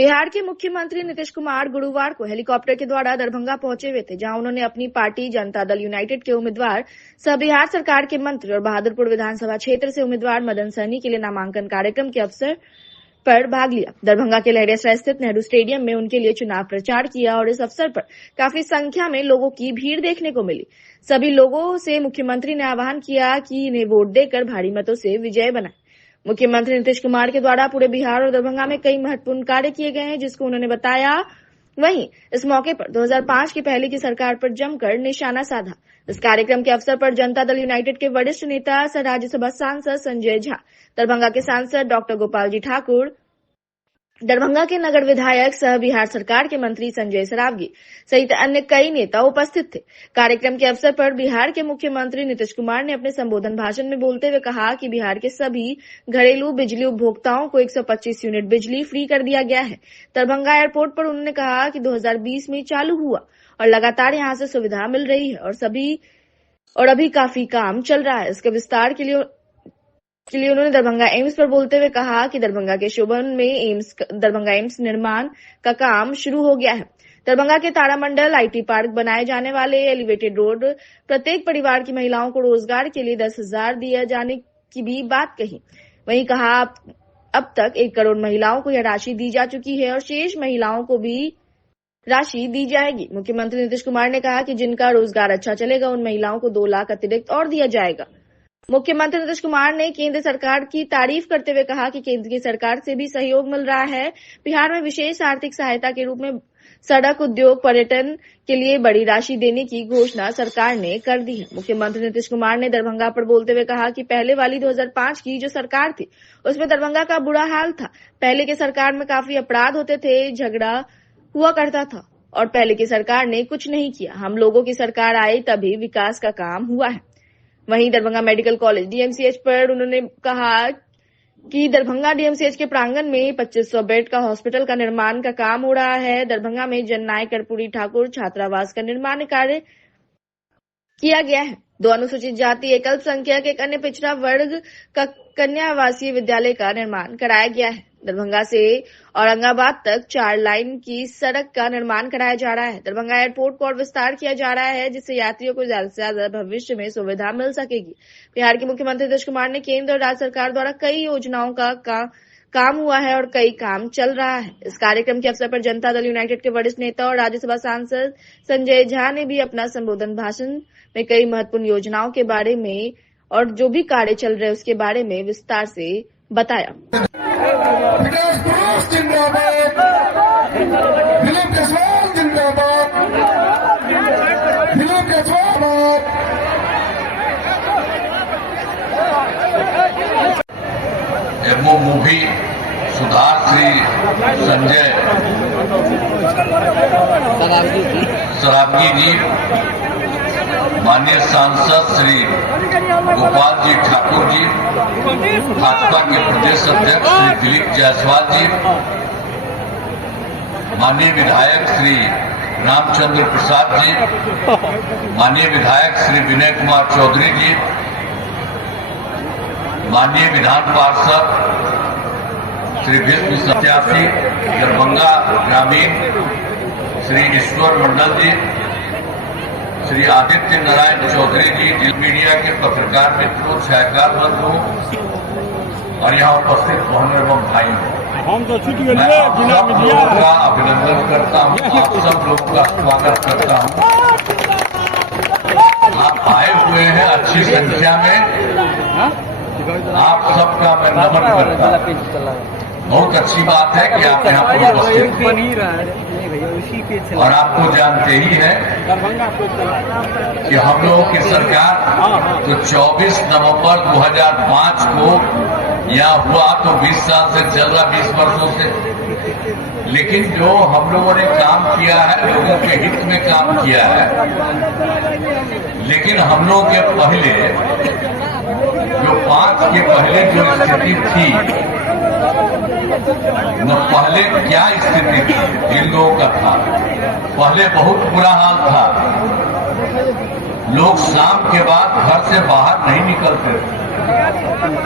बिहार के मुख्यमंत्री नीतीश कुमार गुरुवार को हेलीकॉप्टर के द्वारा दरभंगा पहुंचे हुए थे, जहां उन्होंने अपनी पार्टी जनता दल यूनाइटेड के उम्मीदवार सह बिहार सरकार के मंत्री और बहादुरपुर विधानसभा क्षेत्र से उम्मीदवार मदन सहनी के लिए नामांकन कार्यक्रम के अवसर पर भाग लिया। दरभंगा के लहरियासराय स्थित नेहरू स्टेडियम में उनके लिए चुनाव प्रचार किया और इस अवसर पर काफी संख्या में लोगों की भीड़ देखने को मिली। सभी लोगों से मुख्यमंत्री ने आह्वान किया कि इन्हें वोट देकर भारी मतों से विजय बनाएं। मुख्यमंत्री नीतीश कुमार के द्वारा पूरे बिहार और दरभंगा में कई महत्वपूर्ण कार्य किए गए हैं, जिसको उन्होंने बताया। वहीं इस मौके पर 2005 की पहले की सरकार पर जमकर निशाना साधा। इस कार्यक्रम के अवसर पर जनता दल यूनाइटेड के वरिष्ठ नेता सह राज्यसभा सांसद संजय झा, दरभंगा के सांसद डॉक्टर गोपाल जी ठाकुर, दरभंगा के नगर विधायक सह बिहार सरकार के मंत्री संजय सरावगी सहित अन्य कई नेता उपस्थित थे। कार्यक्रम के अवसर पर बिहार के मुख्यमंत्री नीतीश कुमार ने अपने संबोधन भाषण में बोलते हुए कहा कि बिहार के सभी घरेलू बिजली उपभोक्ताओं को 125 यूनिट बिजली फ्री कर दिया गया है। दरभंगा एयरपोर्ट पर उन्होंने कहा कि 2020 में चालू हुआ और लगातार यहां से सुविधा मिल रही है और अभी काफी काम चल रहा है। इसके विस्तार के लिए उन्होंने दरभंगा एम्स पर बोलते हुए कहा कि दरभंगा के शोभन में दरभंगा एम्स निर्माण का काम शुरू हो गया है। दरभंगा के तारामंडल आईटी पार्क बनाए जाने वाले एलिवेटेड रोड, प्रत्येक परिवार की महिलाओं को रोजगार के लिए 10,000 दिए जाने की भी बात कही। वहीं कहा अब तक 1 करोड़ महिलाओं को यह राशि दी जा चुकी है और शेष महिलाओं को भी राशि दी जाएगी। मुख्यमंत्री नीतीश कुमार ने कहा कि जिनका रोजगार अच्छा चलेगा उन महिलाओं को 2 लाख अतिरिक्त और दिया जाएगा। मुख्यमंत्री नीतीश कुमार ने केंद्र सरकार की तारीफ करते हुए कहा कि केंद्र की सरकार से भी सहयोग मिल रहा है। बिहार में विशेष आर्थिक सहायता के रूप में सड़क, उद्योग, पर्यटन के लिए बड़ी राशि देने की घोषणा सरकार ने कर दी है। मुख्यमंत्री नीतीश कुमार ने दरभंगा पर बोलते हुए कहा कि पहले वाली 2005 की जो सरकार थी उसमें दरभंगा का बुरा हाल था। पहले की सरकार में काफी अपराध होते थे, झगड़ा हुआ करता था और पहले की सरकार ने कुछ नहीं किया। हम लोगों की सरकार आई तभी विकास का काम हुआ है। वहीं दरभंगा मेडिकल कॉलेज डीएमसीएच पर उन्होंने कहा कि दरभंगा डीएमसीएच के प्रांगण में 2500 बेड का हॉस्पिटल का निर्माण का काम हो रहा है। दरभंगा में जननायक कर्पूरी ठाकुर छात्रावास का निर्माण कार्य किया गया है। 2 अनुसूचित जाति, एक अल्पसंख्यक, एक अन्य पिछड़ा वर्ग का कन्या आवासीय विद्यालय का निर्माण कराया गया है। दरभंगा से औरंगाबाद तक 4 लाइन की सड़क का निर्माण कराया जा रहा है। दरभंगा एयरपोर्ट को और विस्तार किया जा रहा है, जिससे यात्रियों को ज्यादा से ज्यादा भविष्य में सुविधा मिल सकेगी। बिहार के मुख्यमंत्री नीतीश कुमार ने केंद्र और राज्य सरकार द्वारा कई योजनाओं का काम हुआ है और कई काम चल रहा है। इस कार्यक्रम के अवसर पर जनता दल यूनाइटेड के वरिष्ठ नेता और राज्यसभा सांसद संजय झा ने भी अपना संबोधन भाषण में कई महत्वपूर्ण योजनाओं के बारे में और जो भी कार्य चल रहे हैं उसके बारे में विस्तार से बताया। एमओ मूवी सुधार श्री संजय सरावगी जी, माननीय सांसद श्री गोपाल जी ठाकुर जी, भाजपा के प्रदेश अध्यक्ष श्री दिलीप जायसवाल जी, माननीय विधायक श्री रामचंद्र प्रसाद जी, माननीय विधायक श्री विनय कुमार चौधरी जी, माननीय विधान पार्षद श्री विष्णु सत्यासी, दरभंगा ग्रामीण श्री ईश्वर मंडल जी, श्री आदित्य नारायण चौधरी जी, मीडिया के पत्रकार मित्रों, छायाकार बंधुओं और यहाँ उपस्थित बहनों एवं भाइयों, मैं आप सब लोगों का अभिनंदन करता हूँ, आप सब लोगों का स्वागत करता हूँ। आप आए हुए हैं अच्छी संख्या में, आप सबका मैं नमन करता हूँ। बहुत अच्छी बात है कि आप यहाँ पर उपस्थित और आपको जानते ही है कि हम लोगों की सरकार तो 24 नवंबर 2005 को यहाँ हुआ, तो 20 साल से चल रहा, 20 वर्षों से। लेकिन जो हम लोगों ने काम किया है, लोगों के हित में काम किया है। लेकिन हम लोगों के पहले जो 5 के पहले जो स्थिति थी, न पहले क्या स्थिति थी जिन लोगों का था, पहले बहुत बुरा हाल था। लोग शाम के बाद घर से बाहर नहीं निकलते थे।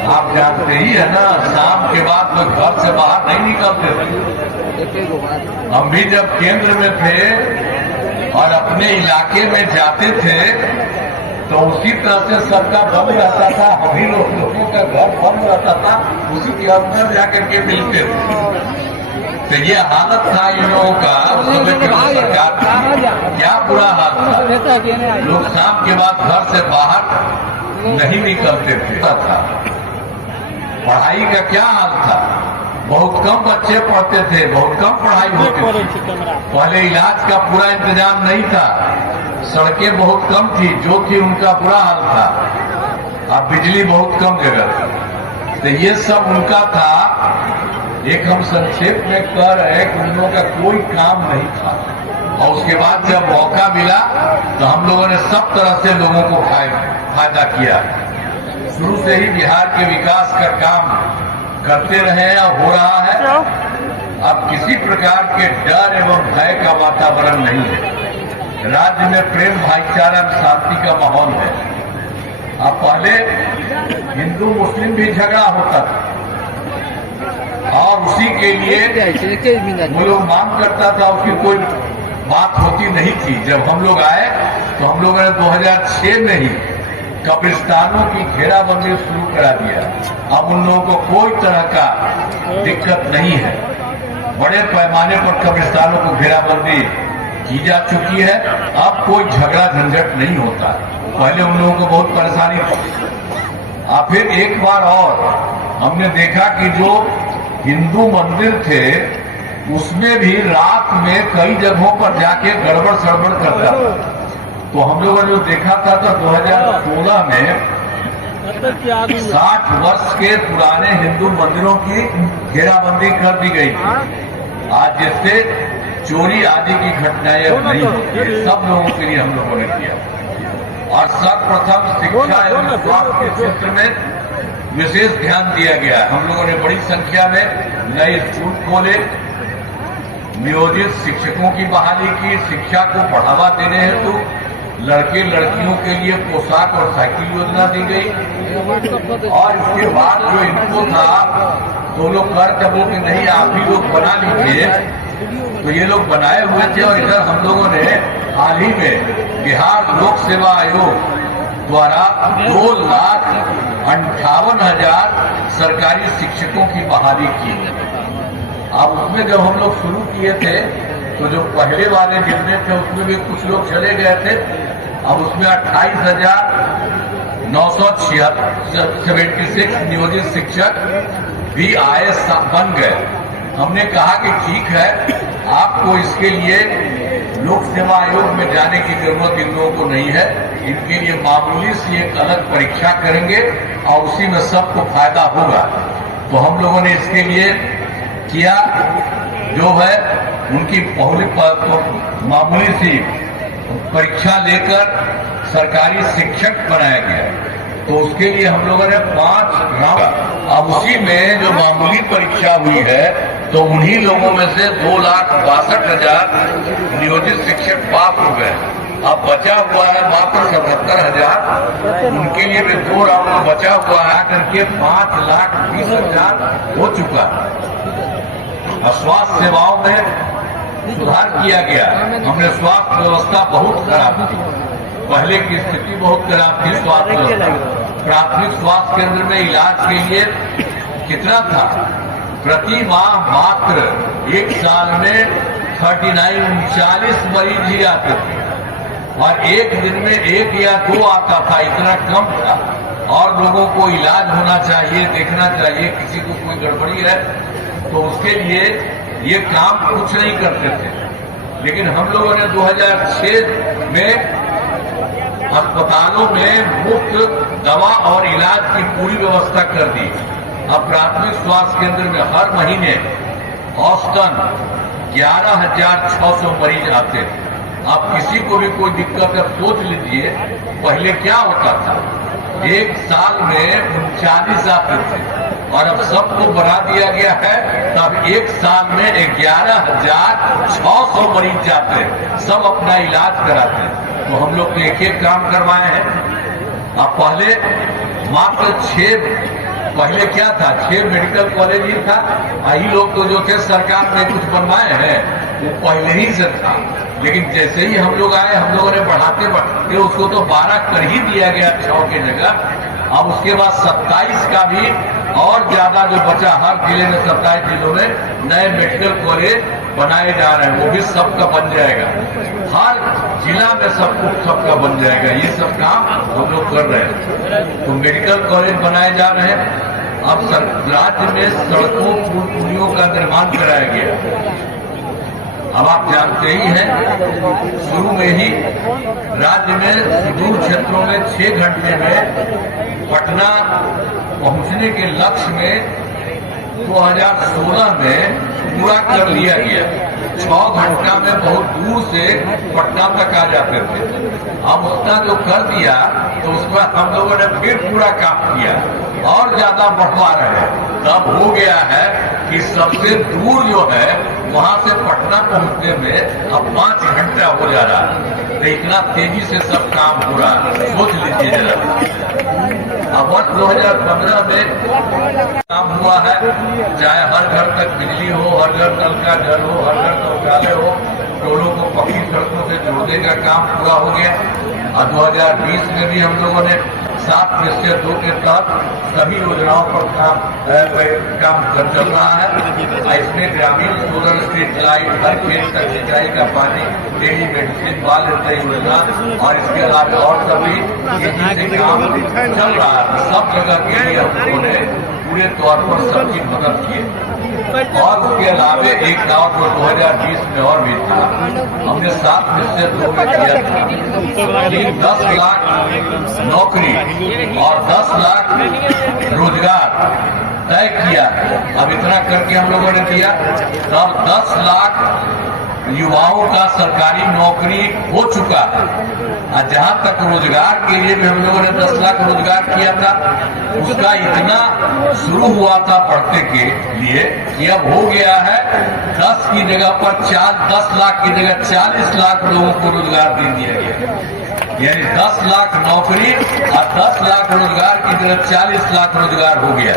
आप जानते ही है ना, शाम के बाद लोग घर से बाहर नहीं निकलते थे। हम भी जब केंद्र में थे और अपने इलाके में जाते थे तो उसी तरह से सबका बंद रहता था, हम ही लोगों का घर बंद रहता था, उसी के अंदर जाकर के मिलते थे। तो ये हालत था इन लोगों का उस समय की सरकार का, क्या बुरा हाल था। लोग शाम के बाद घर से बाहर नहीं निकलते थे। पढ़ाई का क्या हाल था, बहुत कम बच्चे पढ़ते थे, बहुत कम पढ़ाई होती थी। पहले इलाज का पूरा इंतजाम नहीं था, सड़कें बहुत कम थी, जो थी उनका बुरा हाल था। अब बिजली बहुत कम जगह थी। तो ये सब उनका था। एक हम संक्षेप में कह रहे हैं कि उन लोगों का कोई काम नहीं था। और उसके बाद जब मौका मिला तो हम लोगों ने सब तरह से लोगों को फायदा किया। शुरू से ही बिहार के विकास का काम करते रहे और हो रहा है। अब किसी प्रकार के डर एवं भय का वातावरण नहीं है। राज्य में प्रेम, भाईचारा, शांति का माहौल है। अब पहले हिंदू मुस्लिम भी झगड़ा होता था और उसी के लिए वो लोग मांग करता था, उसकी कोई बात होती नहीं थी। जब हम लोग आए तो हम लोगों ने 2006 में ही कब्रिस्तानों की घेराबंदी शुरू करा दिया। अब उन लोगों को कोई तरह का दिक्कत नहीं है। बड़े पैमाने पर कब्रिस्तानों को घेराबंदी की जा चुकी है। अब कोई झगड़ा झंझट नहीं होता। पहले उन लोगों को बहुत परेशानी थी। फिर एक बार और हमने देखा कि जो हिंदू मंदिर थे उसमें भी रात में कई जगहों पर जाके गड़बड़ सड़बड़ करता था। तो हम लोगों ने जो देखा था तो 2016 में 60 वर्ष के पुराने हिंदू मंदिरों की घेराबंदी कर दी गई थी। आज जिससे चोरी आदि की घटनाएं अब नहीं होती। सब लोगों के लिए हम लोगों ने किया। और सर्वप्रथम शिक्षा एवं स्वास्थ्य के क्षेत्र में विशेष ध्यान दिया गया। हम लोगों ने बड़ी संख्या में नए स्कूल खोले, नियोजित शिक्षकों की बहाली की, शिक्षा को बढ़ावा देने हेतु लड़के लड़कियों के लिए पोशाक और साइकिल योजना दी गई। और इसके बाद जो इनको था तो लोग कर कबो कि नहीं आप ही लोग बना लीजिए, तो ये लोग बनाए हुए थे। और इधर हम लोगों ने हाल ही में बिहार लोक सेवा आयोग द्वारा 2,58,000 सरकारी शिक्षकों की बहाली की। अब उसमें जब हम लोग शुरू किए थे तो जो पहले वाले जितने थे उसमें भी कुछ लोग चले गए थे। अब उसमें 28,976 नियोजित शिक्षक भी आए बन गए। हमने कहा कि ठीक है, आपको इसके लिए लोक सेवा आयोग में जाने की जरूरत इन लोगों को नहीं है। इनके लिए मामूली सी एक अलग परीक्षा करेंगे और उसी में सबको फायदा होगा। तो हम लोगों ने इसके लिए किया, जो है उनकी मामूली सी परीक्षा लेकर सरकारी शिक्षक बनाया गया। तो उसके लिए हम लोगों ने 5 राउंड, अब उसी में जो मामूली परीक्षा हुई है तो उन्हीं लोगों में से 2,62,000 नियोजित शिक्षक पास हो गए। अब बचा हुआ है मात्र 77,000। उनके लिए भी 2 राउंड बचा हुआ है, करके 5,20,000 हो चुका। और स्वास्थ्य सेवाओं में सुधार किया गया। हमने स्वास्थ्य व्यवस्था बहुत खराब थी, पहले की स्थिति बहुत खराब थी। स्वास्थ्य व्यवस्था, प्राथमिक स्वास्थ्य केंद्र में इलाज के लिए कितना था, प्रति माह मात्र एक साल में 39 मरीज ही आते थे और एक दिन में 1 या 2 आता था, इतना कम था। और लोगों को इलाज होना चाहिए, देखना चाहिए किसी को कोई गड़बड़ी है तो उसके लिए ये काम कुछ नहीं करते थे। लेकिन हम लोगों ने 2006 में अस्पतालों में मुफ्त दवा और इलाज की पूरी व्यवस्था कर दी। अब प्राथमिक स्वास्थ्य केंद्र में हर महीने औसतन 11,600 मरीज आते हैं। अब किसी को भी कोई दिक्कत है, सोच लीजिए पहले क्या होता था, एक साल में 39 आते थे और अब सबको बढ़ा दिया गया है। तब एक साल में 11,600 मरीज जाते हैं, सब अपना इलाज कराते हैं। तो हम लोग एक एक काम करवाए हैं। अब पहले मात्र 6 पहले क्या था, 6 मेडिकल कॉलेज ही था। यही लोग तो जो थे सरकार ने कुछ बनवाए हैं, वो पहले ही से था। लेकिन जैसे ही हम लोग आए, हम लोगों ने बढ़ाते बढ़ाते उसको तो 12 कर ही दिया गया 6 की जगह। अब उसके बाद 27 का भी और ज्यादा जो बचा, हर जिले में 27 जिलों में नए मेडिकल कॉलेज बनाए जा रहे हैं, वो भी सबका बन जाएगा। हर जिला में सबका बन जाएगा। ये सब काम हम लोग कर रहे हैं। तो मेडिकल कॉलेज बनाए जा रहे हैं। अब राज्य में सड़कों पुल पुलियों का निर्माण कराया गया। अब आप जानते ही हैं, शुरू में ही राज्य में सुदूर क्षेत्रों में 6 घंटे में पटना पहुंचने के लक्ष्य में 2016 में पूरा कर लिया गया। 6 घंटा में बहुत दूर से पटना तक आ जाते थे। अब उसका जो कर दिया, तो उसका हम लोगों ने फिर पूरा काम किया और ज्यादा बढ़वा रहे हैं। तब हो गया है कि सबसे दूर जो है वहां से पटना पहुंचने में अब 5 घंटा हो जा रहा है। तो इतना तेजी से सब काम हो रहा है, सोच लीजिए जरा। अब वर्ष 2015 में काम हुआ है, चाहे हर घर तक बिजली हो, हर घर नल का जल हो, हर घर शौचालय हो, टोलों को पक्की सड़कों से जोड़ने का काम पूरा हो गया। और 2020 में भी हम लोगों ने 7/2 के तहत सभी योजनाओं पर काम कर चल रहा है। इसमें ग्रामीण सोलर स्ट्रीट लाइट, हर खेत तक सिंचाई का पानी, टेली मेडिसिन, बाल हत्या योजना और इसके अलावा और सभी तेजी से काम चल रहा है। सब जगह के लिए हम लोगों ने पूरे तौर पर सबकी मदद की। और उसके अलावा एक दाव जो 2020 में और भी था, हमने 7/2 में किया था। 10 लाख नौकरी और 10 लाख रोजगार तय किया। अब इतना करके हम लोगों ने दिया, तब 10 लाख युवाओं का सरकारी नौकरी हो चुका है। और जहां तक रोजगार के लिए भी हम लोगों ने 10 लाख रोजगार किया था, उसका इतना शुरू हुआ था बढ़ते के लिए कि अब हो गया है 10 की जगह पर 10 लाख की जगह 40 लाख लोगों को रोजगार दे दिया गया। यानी 10 लाख नौकरी और 10 लाख रोजगार की जगह 40 लाख रोजगार हो गया।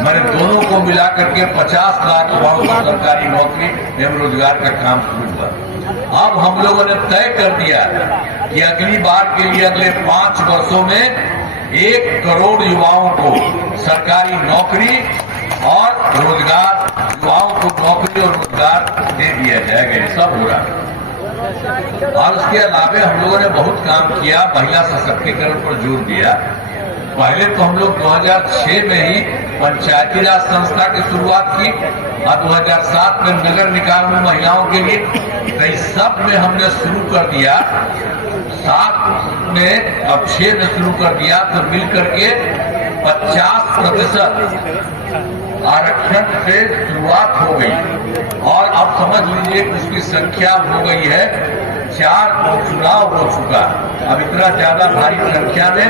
मैंने दोनों को मिलाकर के 50 लाख युवाओं को सरकारी नौकरी एवं रोजगार का काम शुरू हुआ। अब हम लोगों ने तय कर दिया कि अगली बार के लिए अगले 5 वर्षों में 1 करोड़ युवाओं को सरकारी नौकरी और रोजगार, युवाओं को नौकरी और रोजगार दे दिया जाएगा। ये सब हो रहा है। और उसके अलावा हम लोगों ने बहुत काम किया, महिला सशक्तिकरण पर जोर दिया। पहले तो हम लोग 2006 में ही पंचायती राज संस्था की शुरुआत की और 2007 में नगर निकाय में महिलाओं के लिए। तो इस सब में हमने शुरू कर दिया। 7 में अब 6 में शुरू कर दिया, तो मिल करके 50% आरक्षण से शुरुआत हो गई। और अब समझ लीजिए कि उसकी संख्या हो गई है 4 चुनाव हो चुका। अब इतना ज्यादा भारी संख्या में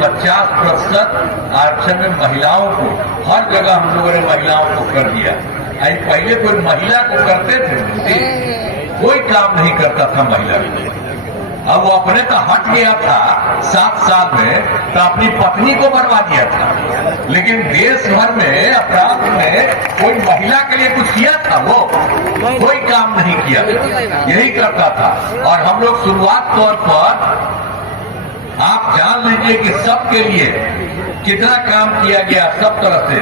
50% आरक्षण में महिलाओं को हर जगह हम लोगों ने महिलाओं को कर दिया। पहले कोई महिला को करते थे, कोई काम नहीं करता था महिला। अब वो अपने तो हट गया था 7 साल में, तो अपनी पत्नी को मरवा दिया था। लेकिन देश भर में अपराध में कोई महिला के लिए कुछ किया था? वो कोई काम नहीं किया, यही करता था। और हम लोग शुरुआत तौर पर आप जान लीजिए कि सबके लिए कितना काम किया गया, सब तरह से।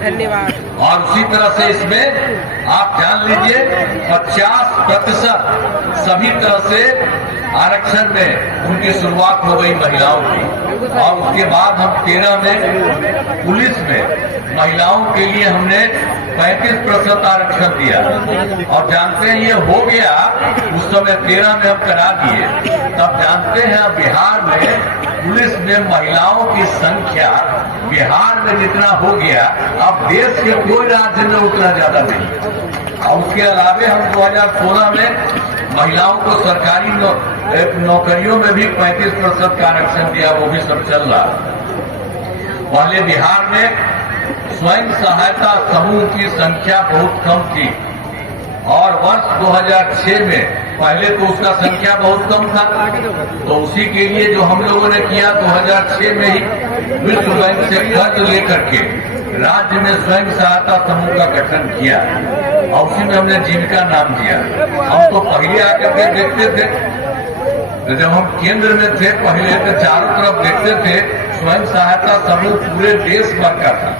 धन्यवाद। और उसी तरह से इसमें आप जान लीजिए 50% सभी तरह से आरक्षण में उनकी शुरुआत हो गई महिलाओं की। और उसके बाद हम 13 में पुलिस में महिलाओं के लिए हमने 35% आरक्षण दिया। और जानते हैं ये हो गया उस समय 13 में हम करा दिए। तब जानते हैं बिहार में पुलिस में महिलाओं की संख्या बिहार में जितना हो गया, अब देश के कोई राज्य में उतना ज्यादा नहीं। और उसके अलावा हम 2016 में महिलाओं को सरकारी नौकरियों में भी 35% का आरक्षण दिया, वो भी सब चल रहा। पहले बिहार में स्वयं सहायता समूह की संख्या बहुत कम थी और वर्ष 2006 में पहले तो उसका संख्या बहुत कम था, तो उसी के लिए जो हम लोगों ने किया 2006 में ही विश्व बैंक से कर्ज लेकर के राज्य में स्वयं सहायता समूह का गठन किया और उसी में हमने जीविका नाम दिया। हम तो पहले आकर के देखते थे, तो जब हम केंद्र में थे पहले तो चारों तरफ देखते थे स्वयं सहायता समूह पूरे देश भर का था,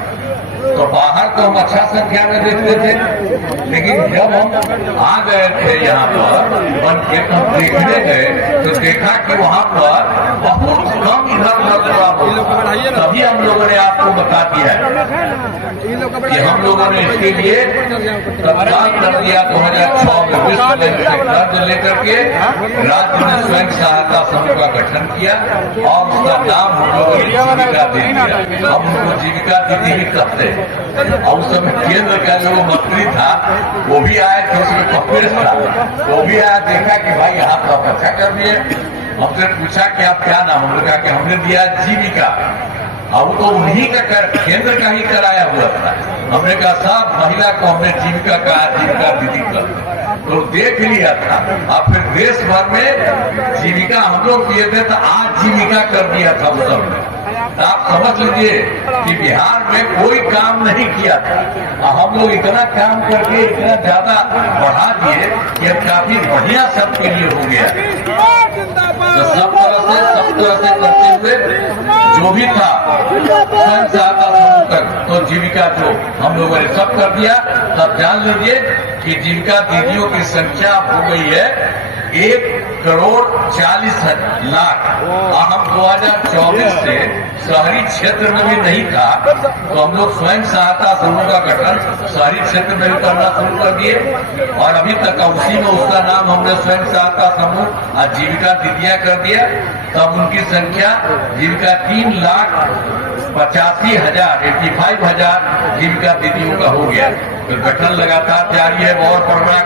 तो बाहर तो हम अच्छा संख्या में देखते थे, लेकिन जब हम आ गए थे यहाँ पर बन के हम देखने गए तो देखा कि वहाँ पर बहुत कम इधर तभी हम लोगों ने आपको बता दिया है कि हम लोगों ने इसके लिए तत्काल कर दिया 2006 में विश्व बैंक से कर्ज लेकर के राज्य में स्वयं सहायता समूह का गठन किया और उसका नाम हम लोगों ने जीविका दे दिया। हम उनको जीविका दीदी भी कहते हैं। और उस समय केंद्र का जो मंत्री था वो भी आया, तो उसमें कांग्रेस था, वो भी आया, देखा कि भाई आप तो अच्छा कर दिए। हमसे पूछा कि आप क्या नाम, हमने कहा कि हमने दिया जीविका। अब तो उन्हीं का केंद्र का ही कराया हुआ था। हमने कहा सब महिला को हमने जीविका कहा, जीविका दीदी का तो देख लिया था। अब फिर देश भर में जीविका हम लोग किए थे, तो आज जीविका कर दिया था उस समय। तो आप समझ लीजिए कि बिहार में कोई काम नहीं किया था, हम लोग इतना काम करके इतना ज्यादा बढ़ा दिए कि अब काफी बढ़िया सबके लिए हो गया। तो सब तरह से करते हुए जो भी था स्वयं सहायता समूह तक तो जीविका जो हम लोगों ने सब कर दिया। तब जान लीजिए कि जीविका दीदियों की संख्या हो गई है 1,40,00,000। हम 2024 से शहरी क्षेत्र में भी नहीं था, तो हम लोग स्वयं सहायता समूह का गठन शहरी क्षेत्र में भी करना शुरू कर दिए और अभी तक उसी में उसका नाम हमने स्वयं सहायता समूह आजीविका दीदियां कर दिया। तब उनकी संख्या जीविका 3,85,000 जीविका दीदियों का हो गया। तो गठन लगातार जारी है और बढ़ रहा है।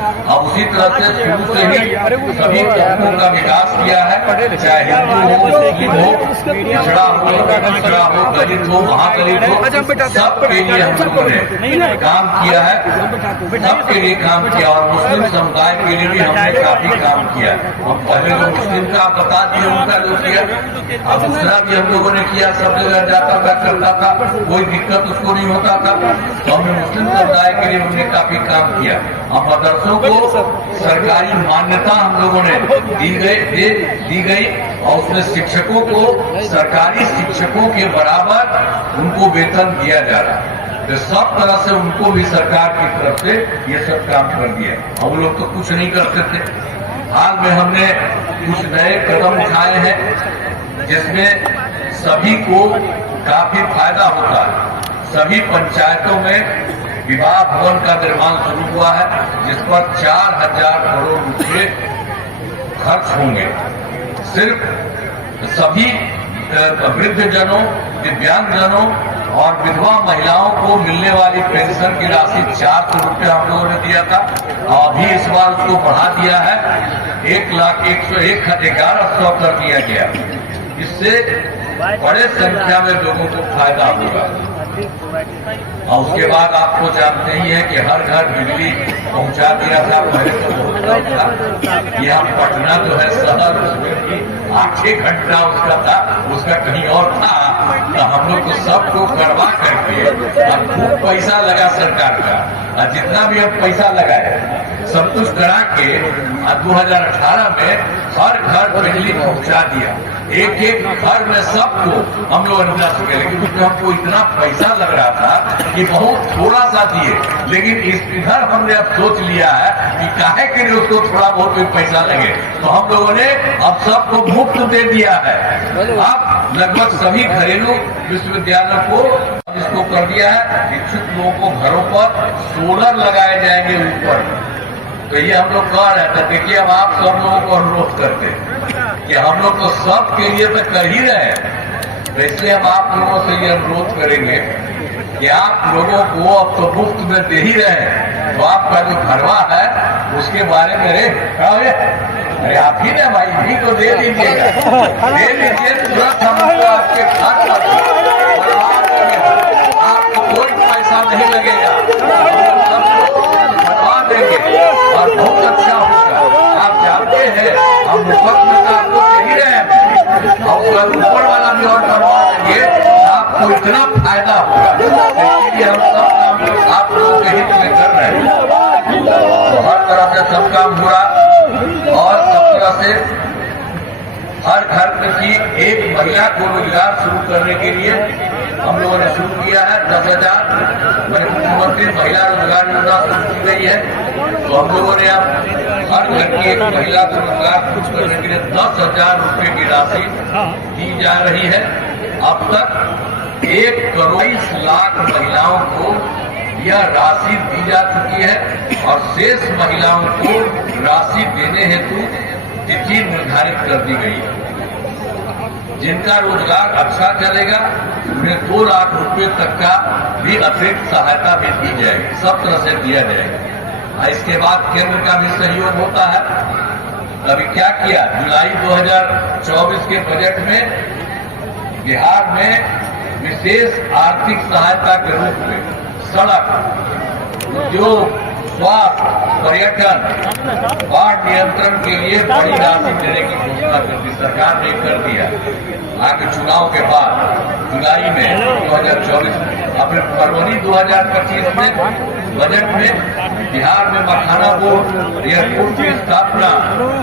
अब उसी तरह से शुरू से ही सभी तबकों का विकास किया है, चाहे हिंदू हो, मुस्लिम हो, पिछड़ा हो, दलित हो, महादलित हो, सबके लिए हम लोगों ने काम किया है, सबके लिए काम किया। और मुस्लिम समुदाय के लिए भी हमने काफी काम किया। हम पहले जो मुस्लिम का बता दिए उनका जो किया, अब दूसरा भी हम लोगों ने किया, सब जगह जाता था, करता था, कोई दिक्कत उसको नहीं होता था। तो हमने मुस्लिम समुदाय के लिए हमने काफी काम किया। अब मदरसों को सरकारी मान्यता हम लोगों ने दी गई और उसमें शिक्षकों को सरकारी शिक्षकों के बराबर उनको वेतन दिया जा रहा है। तो सब तरह से उनको भी सरकार की तरफ से ये सब काम कर दिया। हम लोग तो कुछ नहीं करते थे। हाल में हमने कुछ नए कदम उठाए हैं जिसमें सभी को काफी फायदा होता है। सभी पंचायतों में विवाह भवन का निर्माण शुरू हुआ है, जिस पर 4,000 करोड़ रुपए खर्च होंगे। सिर्फ सभी वृद्धजनों, दिव्यांगजनों और विधवा महिलाओं को मिलने वाली पेंशन की राशि 400 रुपये हम लोगों ने दिया था और अभी इस बार उसको बढ़ा दिया है 1,11,000 कर दिया गया। इससे बड़े संख्या में लोगों को फायदा होगा। और उसके बाद आपको जानते ही है कि हर घर बिजली पहुंचा दिया था। पहले तो बहुत कम था। यहाँ पटना जो है शहर, उसमें 8 घंटा उसका था, उसका कहीं और था। तो हम लोग को सबको करवा करके और खूब पैसा लगा सरकार का, और जितना भी हम पैसा लगाए सब कुछ करा के 2018 में हर घर बिजली पहुंचा दिया। एक घर में सबको हम लोग मिला सके, लेकिन उसमें हमको इतना पैसा लग रहा था कि बहुत थोड़ा सा दिए। लेकिन इधर हमने अब सोच लिया है कि काहे के लिए उसको थोड़ा बहुत भी पैसा लगे, तो हम लोगों ने अब सबको मुफ्त दे दिया है। अब लगभग सभी घरेलू विश्वविद्यालयों को इसको कर दिया है। इच्छुक लोगों को घरों पर सोलर लगाए जाएंगे ऊपर। तो ये हम लोग कह रहे थे। देखिए अब आप सब लोगों को अनुरोध करते हैं कि हम लोग तो सब के लिए तो कर ही रहे हैं, तो इसलिए हम आप लोगों से ये अनुरोध करेंगे कि आप लोगों को अब तो मुफ्त में दे ही रहे हैं, तो आपका जो घरवा है उसके बारे में अरे आप ही ने भाई भी तो दे लीजिएगा, दे लीजिए तुरंत हमको आपके घर आपको कोई पैसा नहीं लगेगा, सबको बनवा देंगे और बहुत अच्छा होगा। आप जानते हैं हम मुफ्त में आपको दे ही रहे हैं और ऊपर वाला भी और बनवा देंगे। आप आपको इतना फायदा होगा, इसलिए हम सब काम आप लोगों के हित में कर रहे हैं। तो हर तरह से सब काम हो रहा और सब तरह से हर घर की एक महिला को रोजगार शुरू करने के लिए हम लोगों ने शुरू किया है। 10,000 मुख्यमंत्री महिला रोजगार योजना शुरू की गई है। तो हम लोगों ने अब हर घर की एक महिला को रोजगार शुरू करने के लिए 10,000 रुपए की राशि दी जा रही है। अब तक 1 करोड़ 22 लाख महिलाओं को यह राशि दी जा चुकी है और शेष महिलाओं को राशि देने हेतु तिथि निर्धारित कर दी गई है। जिनका रोजगार अच्छा चलेगा उन्हें 2 लाख रुपए तक का भी अतिरिक्त सहायता भी दी जाएगी, सब तरह से दिया जाएगा। इसके बाद केंद्र का भी सहयोग होता है। अभी क्या किया, जुलाई 2024 के बजट में बिहार में विशेष आर्थिक सहायता के रूप में सड़क, उद्योग, स्वास्थ्य, पर्यटन, बाढ़ नियंत्रण के लिए बड़ी राशि देने की घोषणा केंद्र सरकार ने कर दिया। आगे चुनाव के बाद जुलाई में 2024 अपने फरवरी 2025 में बजट में बिहार में मखाना बोर्ड एयरपोर्ट की स्थापना,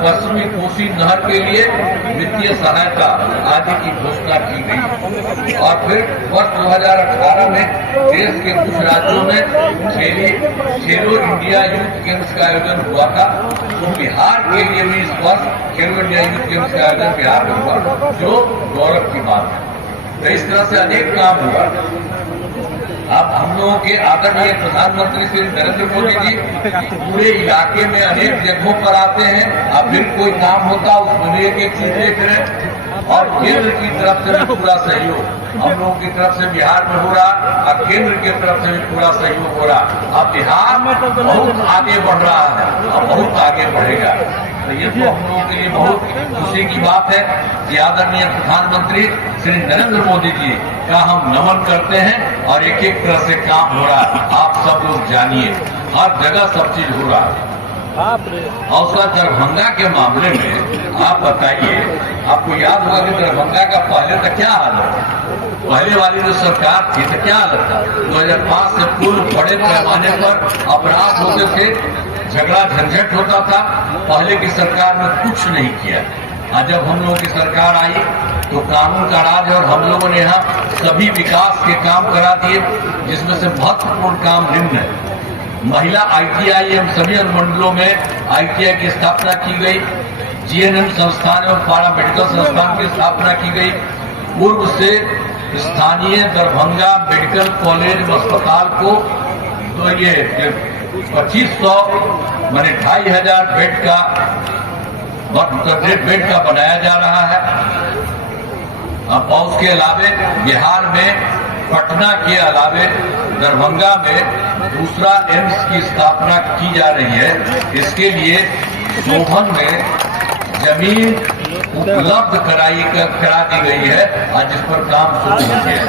पश्चिमी कोसी नहर के लिए वित्तीय सहायता आदि की घोषणा की गई। और फिर वर्ष 2018 में देश के कुछ राज्यों में खेलो इंडिया यूथ गेम्स का आयोजन हुआ था। तो बिहार के लिए भी इस वर्ष खेलो इंडिया यूथ गेम्स का आयोजन बिहार में हुआ, जो गौरव की बात है। तो इस तरह से अनेक काम हुआ। अब हम लोगों के आदरणीय प्रधानमंत्री श्री नरेंद्र मोदी जी पूरे इलाके में अनेक जगहों पर आते हैं। अब फिर कोई काम होता उसमें एक एक चीज देख रहे हैं और केंद्र की तरफ से भी पूरा सहयोग हम लोगों की तरफ से बिहार में हो रहा और केंद्र की तरफ से भी पूरा सहयोग हो रहा। अब बिहार बहुत आगे बढ़ रहा है और बहुत आगे बढ़ेगा। तो ये तो हम लोगों के लिए बहुत खुशी की बात है कि आदरणीय प्रधानमंत्री श्री नरेंद्र मोदी जी का हम नमन करते हैं और एक एक तरह से काम हो रहा है। आप सब लोग जानिए, हर जगह सब चीज हो रहा है। और दरभंगा के मामले में आप बताइए, आपको याद होगा कि दरभंगा का पहले तक क्या हाल था? पहले वाली जो सरकार थी तो क्या हालत था? 2005 से पूर्व बड़े पैमाने पर अपराध होते थे, झगड़ा झंझट होता था। पहले की सरकार ने कुछ नहीं किया। आज जब हम लोगों की सरकार आई तो कानून का राज और हम लोगों ने यहाँ सभी विकास के काम करा दिए, जिसमें से महत्वपूर्ण काम निम्न है। महिला ITI एवं सभी अनुमंडलों में ITI की स्थापना की गई। GNM संस्थान एवं पारा मेडिकल संस्थान की स्थापना की गई। पूर्व से स्थानीय दरभंगा मेडिकल कॉलेज अस्पताल को तो ये 2500 माने 2500 बेड का बनाया जा रहा है। और उसके अलावे बिहार में पटना के अलावे दरभंगा में दूसरा एम्स की स्थापना की जा रही है। इसके लिए सोहन में जमीन उपलब्ध करा दी गई है और जिस पर काम शुरू हो गया।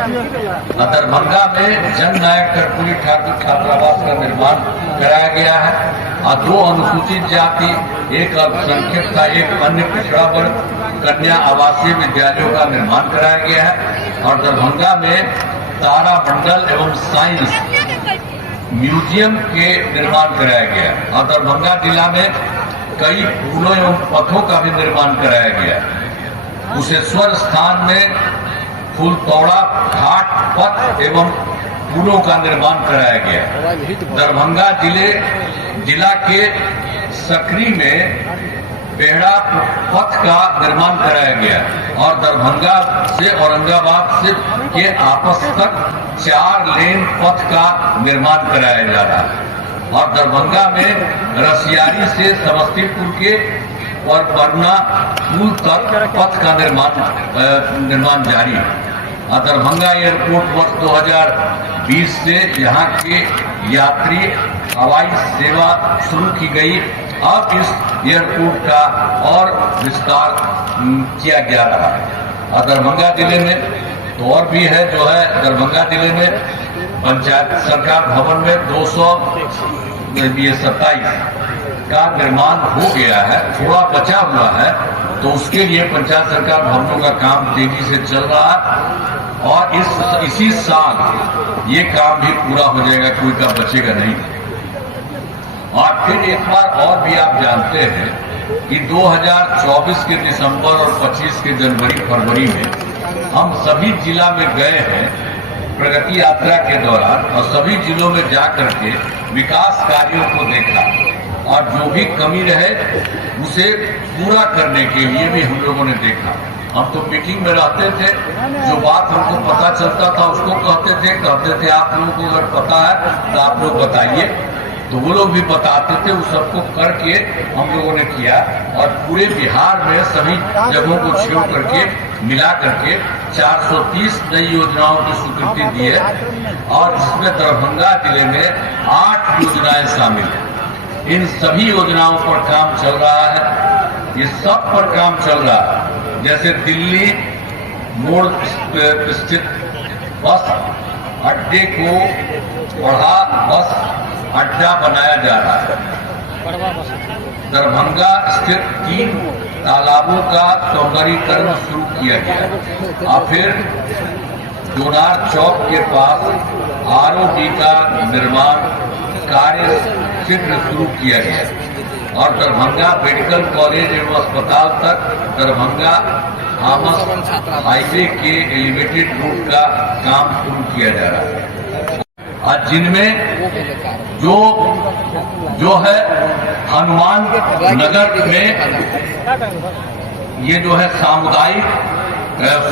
दरभंगा में जननायक कर्पूरी ठाकुर छात्रावास का निर्माण कराया गया है और 2 अनुसूचित जाति, एक अल्पसंख्यक का एक अन्य पिछड़ा वर्ग कन्या आवासीय विद्यालयों का निर्माण कराया गया है। और दरभंगा में तारामंडल एवं साइंस म्यूजियम के निर्माण कराया गया और दरभंगा जिला में कई पुलों एवं पथों का भी निर्माण कराया गया। कुशेश्वर स्थान में फूलतौड़ा घाट पथ एवं पुलों का निर्माण कराया गया। दरभंगा जिला के सकरी में बेहड़ा पथ का निर्माण कराया गया और दरभंगा से औरंगाबाद से के आपस तक 4 लेन पथ का निर्माण कराया जा रहा है। और दरभंगा में रसियारी से समस्तीपुर के और पटना पुल तक पथ का निर्माण जारी है। और दरभंगा एयरपोर्ट वर्ष 2020 से यहाँ के यात्री हवाई सेवा शुरू की गई। अब इस एयरपोर्ट का और विस्तार किया जा रहा है। और दरभंगा जिले में तो और भी है, जो है दरभंगा जिले में पंचायत सरकार भवन में 227 का निर्माण हो गया है, थोड़ा बचा हुआ है। तो उसके लिए पंचायत सरकार भवनों का काम तेजी से चल रहा है। और इसी साल ये काम भी पूरा हो जाएगा, कोई काम बचेगा नहीं। और फिर एक बार और भी आप जानते हैं कि 2024 के दिसंबर और 25 के जनवरी फरवरी में हम सभी जिला में गए हैं प्रगति यात्रा के दौरान, और सभी जिलों में जाकर के विकास कार्यों को देखा, और जो भी कमी रहे उसे पूरा करने के लिए भी हम लोगों ने देखा। हम तो मीटिंग में रहते थे, जो बात हमको पता चलता था उसको कहते थे आप लोगों को अगर पता है तो आप लोग बताइए, तो वो लोग भी बताते थे। उस सबको करके हम लोगों ने किया, और पूरे बिहार में सभी जगहों को छेड़ करके मिला करके 430 नई योजनाओं की स्वीकृति दी है, और जिसमें दरभंगा जिले में 8 योजनाएं शामिल हैं। इन सभी योजनाओं पर काम चल रहा है, ये सब पर काम चल रहा है। जैसे दिल्ली मोड़ स्थित बस अड्डे को बढ़ा बस अड्डा बनाया जा रहा है। दरभंगा स्थित 3 तालाबों का सौंदर्यीकरण शुरू किया गया, और फिर जोनार चौक के पास आरओबी का निर्माण कार्य शीघ्र शुरू किया गया, और दरभंगा मेडिकल कॉलेज एवं अस्पताल तक दरभंगा आमस हाईवे के एलिवेटेड रोड का काम शुरू किया जा रहा है। आज जिनमें जो है हनुमान नगर में ये जो है सामुदायिक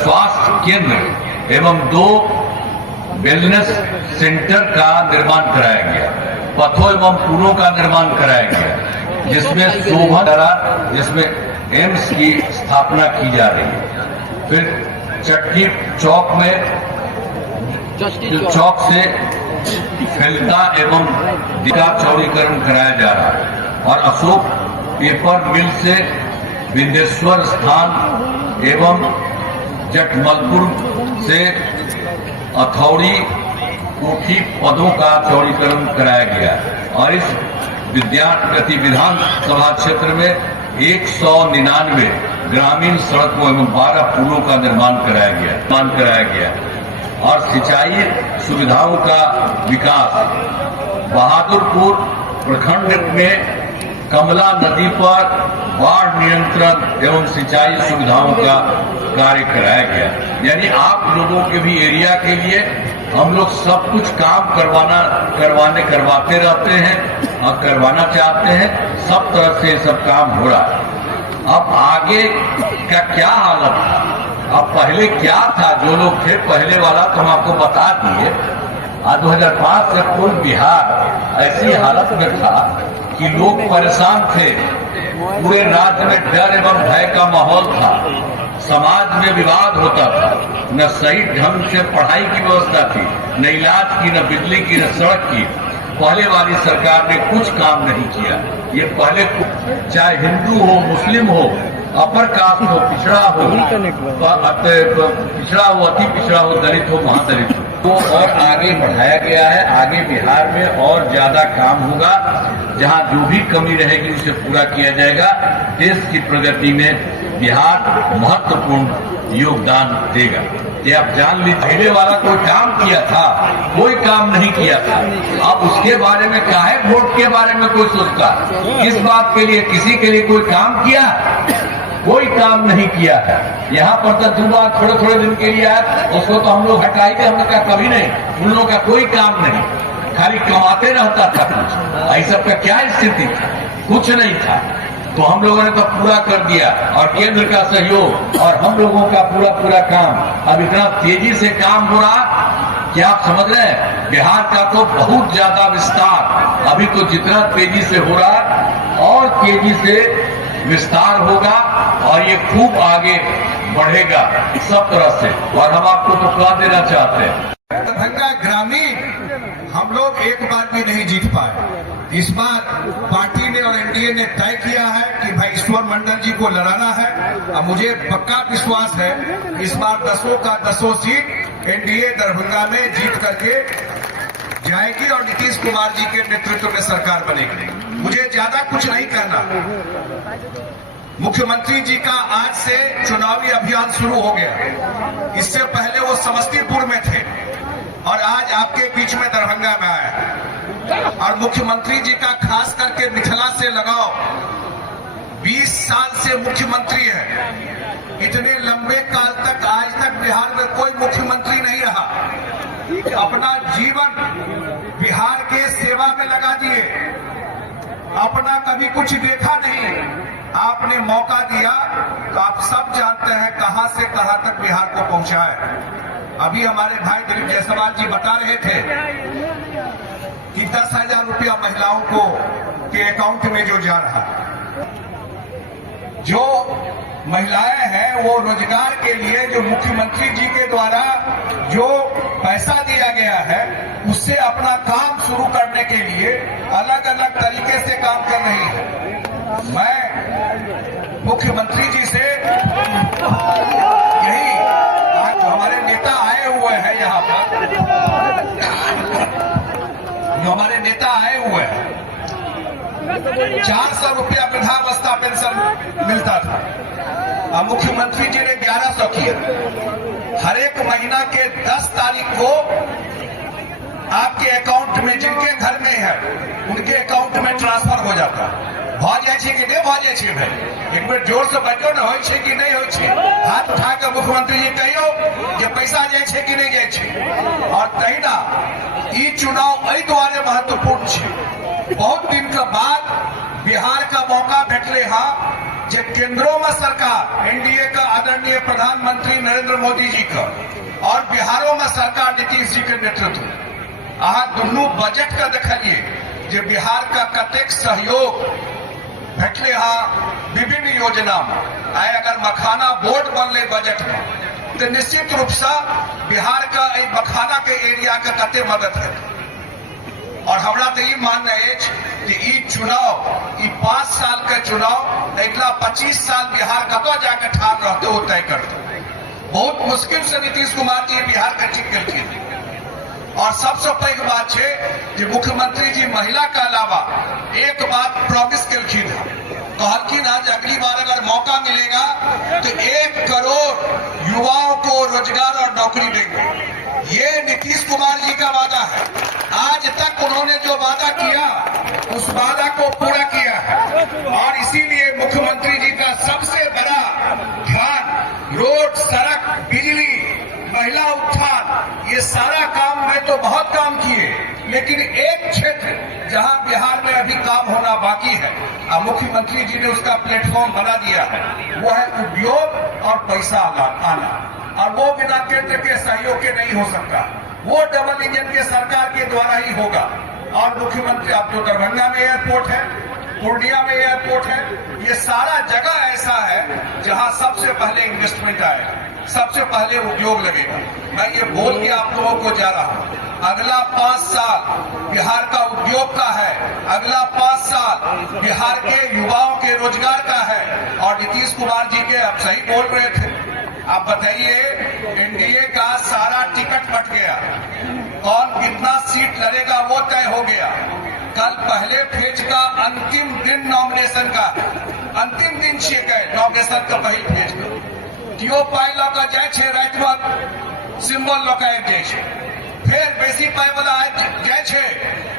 स्वास्थ्य केंद्र एवं 2 वेलनेस सेंटर का निर्माण कराया गया, पथों एवं पुलों का निर्माण कराया गया, जिसमें शोभन जिसमें एम्स की स्थापना की जा रही है। फिर चट्टी चौक में चौक से फैलता एवं दिशा चौड़ीकरण कराया जा रहा है, और अशोक पेपर मिल से विंध्येश्वर स्थान एवं जटमलपुर से अथौड़ी कोठी पदों का चौड़ीकरण कराया गया, और इस विधान सभा क्षेत्र में 199 ग्रामीण सड़कों एवं 12 पुलों का निर्माण कराया गया, और सिंचाई सुविधाओं का विकास। बहादुरपुर प्रखंड में कमला नदी पर बाढ़ नियंत्रण एवं सिंचाई सुविधाओं का कार्य कराया गया। यानी आप लोगों के भी एरिया के लिए हम लोग सब कुछ काम करवाते रहते हैं और करवाना चाहते हैं। सब तरह से सब काम हो रहा है। अब आगे का क्या हालत था, अब पहले क्या था, जो लोग थे पहले वाला तो हम आपको बता दिए। 2005 से पूर्ण बिहार ऐसी हालत में था कि लोग परेशान थे, पूरे राज्य में डर एवं भय का माहौल था, समाज में विवाद होता था, न सही ढंग से पढ़ाई की व्यवस्था थी, न इलाज की, न बिजली की, न सड़क की। पहले वाली सरकार ने कुछ काम नहीं किया। ये पहले चाहे हिंदू हो, मुस्लिम हो, अपर कास्ट हो, पिछड़ा हो, अति पिछड़ा हो, दलित हो, महादलित हो, तो और आगे बढ़ाया गया है। आगे बिहार में और ज्यादा काम होगा, जहां जो भी कमी रहेगी उसे पूरा किया जाएगा। देश की प्रगति में बिहार महत्वपूर्ण योगदान देगा। ये आप जान लीजिए, पहले वाला कोई काम किया था, कोई काम नहीं किया था। अब उसके बारे में काहे वोट के बारे में कोई सोचता, किस बात के लिए, किसी के लिए कोई काम किया, कोई काम नहीं किया है। यहाँ पर तो 2 बार थोड़े दिन के लिए आया, उसको तो हम लोग हटाई थे, हमने कहा कभी नहीं, उन लोगों का कोई काम नहीं, खाली कमाते रहता था कुछ। ऐसा सबका क्या स्थिति था, कुछ नहीं था। तो हम लोगों ने तो पूरा कर दिया, और केंद्र का सहयोग और हम लोगों का पूरा काम। अब इतना तेजी से काम हो रहा, क्या आप समझ रहे हैं? बिहार का तो बहुत ज्यादा विस्तार अभी तो जितना तेजी से हो रहा और तेजी से विस्तार होगा, और ये खूब आगे बढ़ेगा सब तरह से। और हम आपको बतला देना चाहते हैं, दरभंगा ग्रामीण हम लोग एक बार भी नहीं जीत पाए। इस बार पार्टी ने और एनडीए ने तय किया है कि भाई ईश्वर मंडल जी को लड़ाना है। अब मुझे पक्का विश्वास है इस बार 10 का 10 सीट एनडीए दरभंगा में जीत करके जाएगी, और नीतीश कुमार जी के नेतृत्व में सरकार बनेगी। मुझे ज्यादा कुछ नहीं करना, मुख्यमंत्री जी का आज से चुनावी अभियान शुरू हो गया। इससे पहले वो समस्तीपुर में थे और आज आपके बीच में दरभंगा में आया। और मुख्यमंत्री जी का खास करके मिथिला से लगाव, 20 साल से मुख्यमंत्री है। इतने लंबे काल तक आज तक बिहार में कोई मुख्यमंत्री नहीं रहा। अपना जीवन बिहार के सेवा में लगा दिए, अपना कभी कुछ देखा नहीं। आपने मौका दिया तो आप सब जानते हैं कहां से कहां तक बिहार को पहुंचा है। अभी हमारे भाई दिलीप जायसवाल जी बता रहे थे कि 10,000 रुपया महिलाओं को के अकाउंट में जो जा रहा है। जो महिलाएं हैं वो रोजगार के लिए जो मुख्यमंत्री जी के द्वारा जो पैसा दिया गया है उससे अपना काम शुरू करने के लिए अलग अलग तरीके से काम कर रही है। मैं मुख्यमंत्री जी से यही, आज जो हमारे नेता आए हुए हैं यहाँ पर, जो हमारे नेता आए हुए हैं, 400 रुपया वृद्धावस्था पेंशन मिलता था, अब मुख्यमंत्री जी ने 1100 किया। हर एक महीना के 10 तारीख को आपके अकाउंट में, जिनके घर में है उनके अकाउंट में ट्रांसफर हो जाता है। भ जाए कि नहीं भ जाए भाई, एक बेर जोर से बजो न, हो कि नहीं हो। हाथ उठा के मुख्यमंत्री जी कहियो कि पैसा जाए कि नहीं जाए। और तहिना ई चुनाव एहि दुआरे महत्वपूर्ण है, बहुत दिन के बाद बिहार का मौका भेटले हा जे केंद्रों में सरकार एनडीए का आदरणीय प्रधानमंत्री नरेंद्र मोदी जी का और बिहारों में सरकार नीतीश जी के नेतृत्व। अहाँ दुनू बजट का देखलिए जे बिहार का कतेक सहयोग भेटले हा विभिन्न योजना में। आए अगर मखाना बोर्ड बनले बजट में तो निश्चित रूप से बिहार का मखाना के एरिया का कते मदद है। और हमरा तो ये मानना है कि ई चुनाव, ई 5 साल का चुनाव अगला 25 साल बिहार कतो जाकर ठार रहते हो तय करते। बहुत मुश्किल से नीतीश कुमार जी बिहार का ठीक कलखिन। और सबसे पैघ बात है कि मुख्यमंत्री जी महिला के अलावा एक बात प्रॉमिस कलखिन है, कहलखिन है अगली बार अगर मौका मिलेगा तो 1 करोड़ युवाओं को रोजगार और नौकरी देंगे। ये नीतीश कुमार जी का वादा है। आज तक उन्होंने जो वादा किया उस वादा को पूरा किया है। और इसीलिए मुख्यमंत्री जी का सबसे बड़ा ध्यान रोड, सड़क, बिजली, महिला उत्थान, ये सारा काम में तो बहुत काम किए, लेकिन एक क्षेत्र जहां बिहार में अभी काम होना बाकी है और मुख्यमंत्री जी ने उसका प्लेटफॉर्म बना दिया है, वो है उद्योग और पैसा आना। और वो बिना केंद्र के सहयोग के नहीं हो सकता, वो डबल इंजन के सरकार के द्वारा ही होगा। और मुख्यमंत्री, अब जो दरभंगा में एयरपोर्ट है, पूर्णिया में एयरपोर्ट है, ये सारा जगह ऐसा है जहां सबसे पहले इन्वेस्टमेंट आएगा, सबसे पहले उद्योग लगेगा। मैं ये बोल के आप लोगों को जा रहा हूं, अगला 5 साल बिहार का उद्योग का है, अगला 5 साल बिहार के युवाओं के रोजगार का है। और नीतीश कुमार जी के, आप सही बोल रहे थे, आप बताइए एनडीए का सारा टिकट बट गया, कौन कितना सीट लड़ेगा वो तय हो गया। कल पहले फेज का अंतिम दिन नॉमिनेशन का, अंतिम दिन छे गए नॉमिनेशन का पहले फेज का। कियो पाई लऽ कऽ जाइ छै, रात में सिंबल लऽ कऽ आबि जाइ छै, फिर बेसी पाई वाला जाइ छै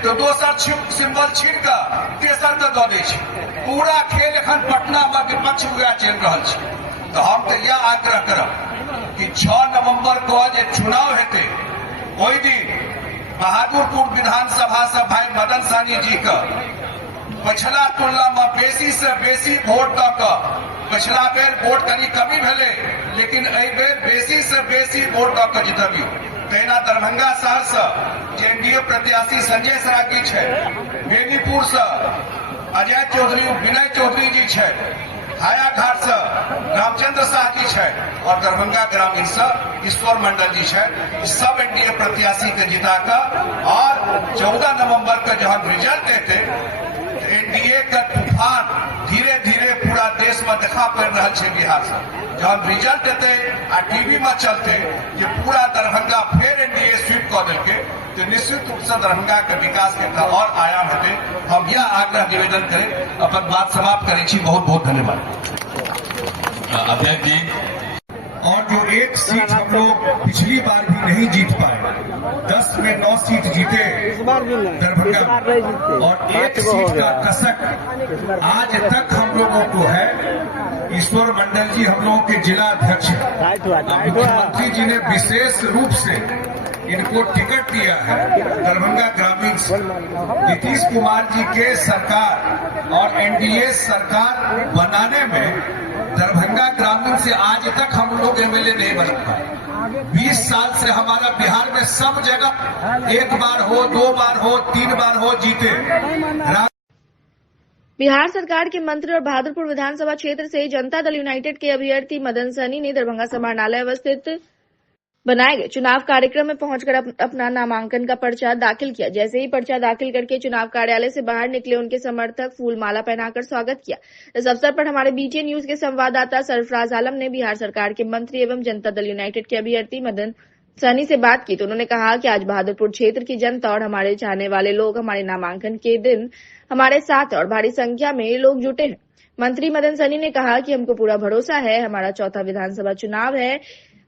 तो दोसर सिंबल छीन कऽ तेसर के दऽ दै छै। पूरा खेल एखन पटना में विपक्ष वएह चलि रहल छै। तो हम तो यह आग्रह करब कि 6 नवंबर को जे चुनाव हेतै, ओहि दिन बहादुरपुर विधानसभा से भाई मदन सहनी जी का पिछला तुलना में बेसी से बेसी वोट दऽ कऽ, पिछला बेर वोट कनी कमी भेलै लेकिन एहि बेर बेसी से बेसी वोट दऽ कऽ जितबियौ। तहिना दरभंगा शहर से एनडीए प्रत्याशी संजय सरागी छै, बेनीपुर से अजय चौधरी, विनय चौधरी जी छै, हायाघाट से रामचंद्र शाह जी छै और दरभंगा ग्रामीण से ईश्वर मंडल जी छै। सब एनडीए प्रत्याशी के जिता कर और 14 नवंबर के जहां रिजल्ट देते, एनडीए का तूफान धीरे धीरे पूरा देश में देखा पड़ रहा है। बिहार से जब रिजल्ट देते आ टीवी में चलते कि पूरा दरभंगा फिर एनडीए स्वीप कर देलके, तो निश्चित रूप से दरभंगा के विकास के और आयाम हेतै। हम यह आग्रह निवेदन करें, अपन बात समाप्त करें छी। बहुत बहुत धन्यवाद। अध्यक्ष जी। और जो एक सीट हम लोग पिछली बार भी नहीं जीत पाए, 10 में 9 सीट जीते दरभंगा, और एक सीट का कसक आज तक हम लोगों को है। ईश्वर मंडल जी हम लोगों के जिला अध्यक्ष हैं, मुख्यमंत्री जी ने विशेष रूप से इनको टिकट दिया है दरभंगा ग्रामीण से। नीतीश कुमार जी के सरकार और एनडीए सरकार बनाने में दरभंगा ग्रामीण से आज तक हम लोग एमएलए नहीं बन पाए। 20 साल से हमारा बिहार में सब जगह 1 बार हो, 2 बार हो, 3 बार हो जीते। बिहार सरकार के मंत्री और बहादुरपुर विधानसभा क्षेत्र से जनता दल यूनाइटेड के अभ्यर्थी मदन सहनी ने दरभंगा समाहरणालय अवस्थित बनाए गए चुनाव कार्यक्रम में पहुंचकर अपना नामांकन का पर्चा दाखिल किया। जैसे ही पर्चा दाखिल करके चुनाव कार्यालय से बाहर निकले, उनके समर्थक फूल माला पहनाकर स्वागत किया। इस अवसर पर हमारे बीटीएन न्यूज के संवाददाता सरफराज आलम ने बिहार सरकार के मंत्री एवं जनता दल यूनाइटेड के अभ्यर्थी मदन सहनी से बात की तो उन्होंने कहा कि आज बहादुरपुर क्षेत्र की जनता और हमारे चाहने वाले लोग हमारे नामांकन के दिन हमारे साथ और भारी संख्या में लोग जुटे हैं। मंत्री मदन सहनी ने कहा कि हमको पूरा भरोसा है, हमारा चौथा विधानसभा चुनाव है,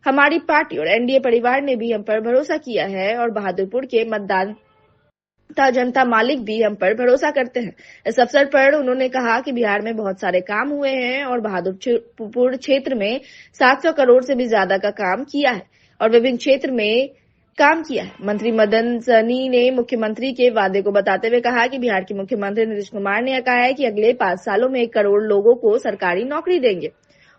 हमारी पार्टी और एनडीए परिवार ने भी हम पर भरोसा किया है और बहादुरपुर के मतदाता जनता मालिक भी हम पर भरोसा करते हैं। इस अवसर पर उन्होंने कहा कि बिहार में बहुत सारे काम हुए हैं और बहादुरपुर क्षेत्र में 700 करोड़ से भी ज्यादा का काम किया है और विभिन्न क्षेत्र में काम किया है। मंत्री मदन सहनी ने मुख्यमंत्री के वादे को बताते हुए कहा कि बिहार के मुख्यमंत्री नीतीश कुमार ने कहा है कि अगले 5 सालों में 1 करोड़ लोगों को सरकारी नौकरी देंगे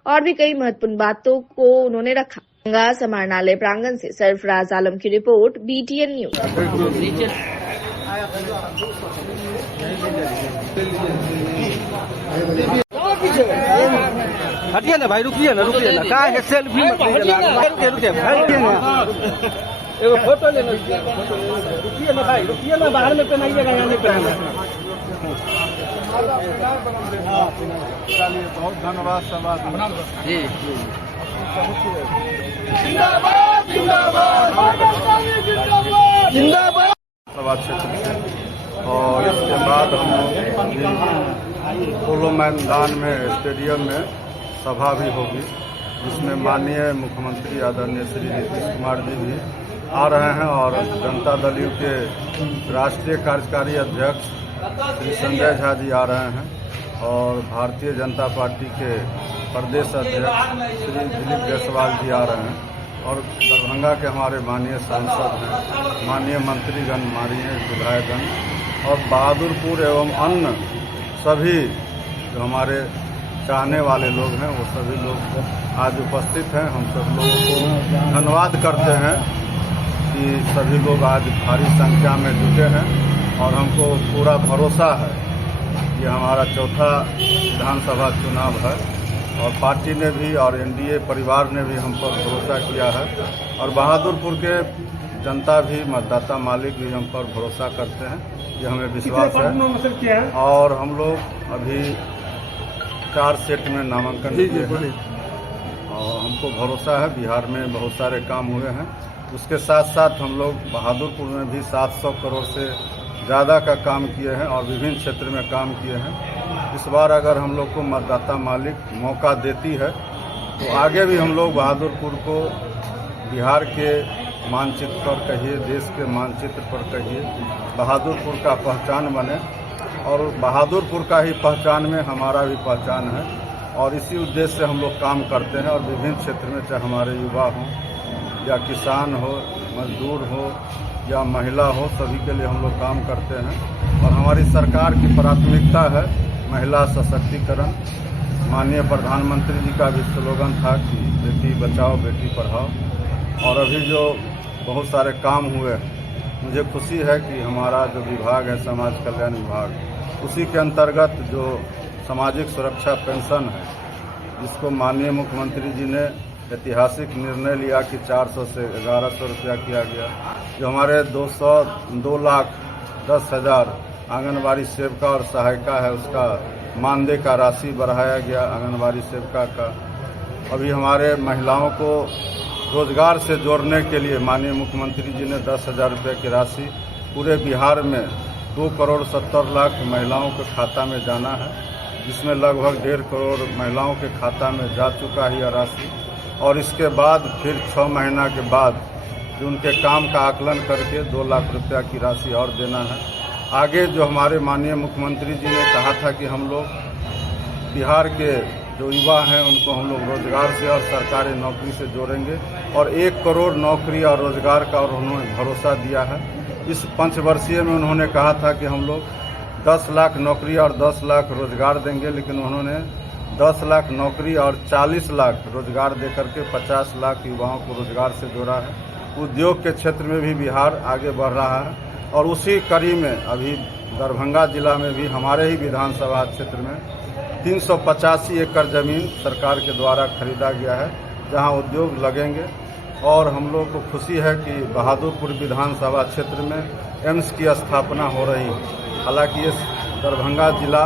और भी कई महत्वपूर्ण बातों को उन्होंने रखा। दरभंगा समाहरणालय प्रांगण से सरफराज आलम की रिपोर्ट, बीटीएन न्यूज। हटिए ना भाई, रुकिए ना क्या है, सेल्फी मत रुकिए एगो फोटो लेना, रुकिए ना भाई, रुकिए ना, बाहर में पहनाइएगा, यहाँ नहीं पहनाना। बहुत धन्यवाद समाज जी। जिंदाबाद सभा क्षेत्र से, और इसके बाद हम लोग पोलो मैदान में स्टेडियम में सभा भी होगी, जिसमें माननीय मुख्यमंत्री आदरणीय श्री नीतीश कुमार जी भी आ रहे हैं और जनता दल यू के राष्ट्रीय कार्यकारी अध्यक्ष श्री संजय झा जी आ रहे हैं और भारतीय जनता पार्टी के प्रदेश अध्यक्ष श्री दिलीप जायसवाल जी आ रहे हैं और दरभंगा के हमारे माननीय सांसद हैं, माननीय मंत्रीगण, माननीय विधायकगण और बहादुरपुर एवं अन्य सभी जो हमारे चाहने वाले लोग हैं वो सभी लोग आज उपस्थित हैं। हम सब लोगों को धन्यवाद करते हैं कि सभी लोग आज भारी संख्या में जुटे हैं और हमको पूरा भरोसा है कि हमारा चौथा विधानसभा चुनाव है और पार्टी ने भी और एनडीए परिवार ने भी हम पर भरोसा किया है और बहादुरपुर के जनता भी, मतदाता मालिक भी हम पर भरोसा करते हैं, ये हमें विश्वास है। और हम लोग अभी 4 सेट में नामांकन किए हैं और हमको भरोसा है बिहार में बहुत सारे काम हुए हैं। उसके साथ साथ हम लोग बहादुरपुर में भी 700 करोड़ से ज़्यादा का काम किए हैं और विभिन्न क्षेत्र में काम किए हैं। इस बार अगर हम लोग को मतदाता मालिक मौका देती है तो आगे भी हम लोग बहादुरपुर को बिहार के मानचित्र पर कहिए, देश के मानचित्र पर कहिए, बहादुरपुर का पहचान बने और बहादुरपुर का ही पहचान में हमारा भी पहचान है और इसी उद्देश्य से हम लोग काम करते हैं और विभिन्न क्षेत्र में चाहे हमारे युवा हों या किसान हो, मजदूर हो या महिला हो, सभी के लिए हम लोग काम करते हैं और हमारी सरकार की प्राथमिकता है महिला सशक्तिकरण। माननीय प्रधानमंत्री जी का भी स्लोगन था कि बेटी बचाओ बेटी पढ़ाओ और अभी जो बहुत सारे काम हुए, मुझे खुशी है कि हमारा जो विभाग है समाज कल्याण विभाग, उसी के अंतर्गत जो सामाजिक सुरक्षा पेंशन है, जिसको माननीय मुख्यमंत्री जी ने ऐतिहासिक निर्णय लिया कि 400 से 1100 रुपया किया गया, जो हमारे 2,10,000 आंगनबाड़ी सेविका और सहायिका है उसका मानदेय का राशि बढ़ाया गया आंगनबाड़ी सेविका का। अभी हमारे महिलाओं को रोजगार से जोड़ने के लिए माननीय मुख्यमंत्री जी ने 10,000 रुपये की राशि पूरे बिहार में 2,70,00,000 महिलाओं के खाता में जाना है जिसमें लगभग 1.5 करोड़ महिलाओं के खाता में जा चुका है यह राशि। और इसके बाद फिर 6 महीना के बाद जो उनके काम का आकलन करके 2 लाख रुपया की राशि और देना है। आगे जो हमारे माननीय मुख्यमंत्री जी ने कहा था कि हम लोग बिहार के जो युवा हैं उनको हम लोग रोजगार से और सरकारी नौकरी से जोड़ेंगे और 1 करोड़ नौकरी और रोजगार का और उन्होंने भरोसा दिया है। इस पंचवर्षीय में उन्होंने कहा था कि हम लोग 10 लाख नौकरी और 10 लाख रोजगार देंगे, लेकिन उन्होंने 10 लाख नौकरी और 40 लाख रोजगार देकर के 50 लाख युवाओं को रोजगार से जोड़ा है। उद्योग के क्षेत्र में भी बिहार आगे बढ़ रहा है और उसी कड़ी में अभी दरभंगा जिला में भी हमारे ही विधानसभा क्षेत्र में 385 एकड़ जमीन सरकार के द्वारा खरीदा गया है, जहां उद्योग लगेंगे। और हम लोग को खुशी है कि बहादुरपुर विधानसभा क्षेत्र में एम्स की स्थापना हो रही है। हालांकि ये दरभंगा जिला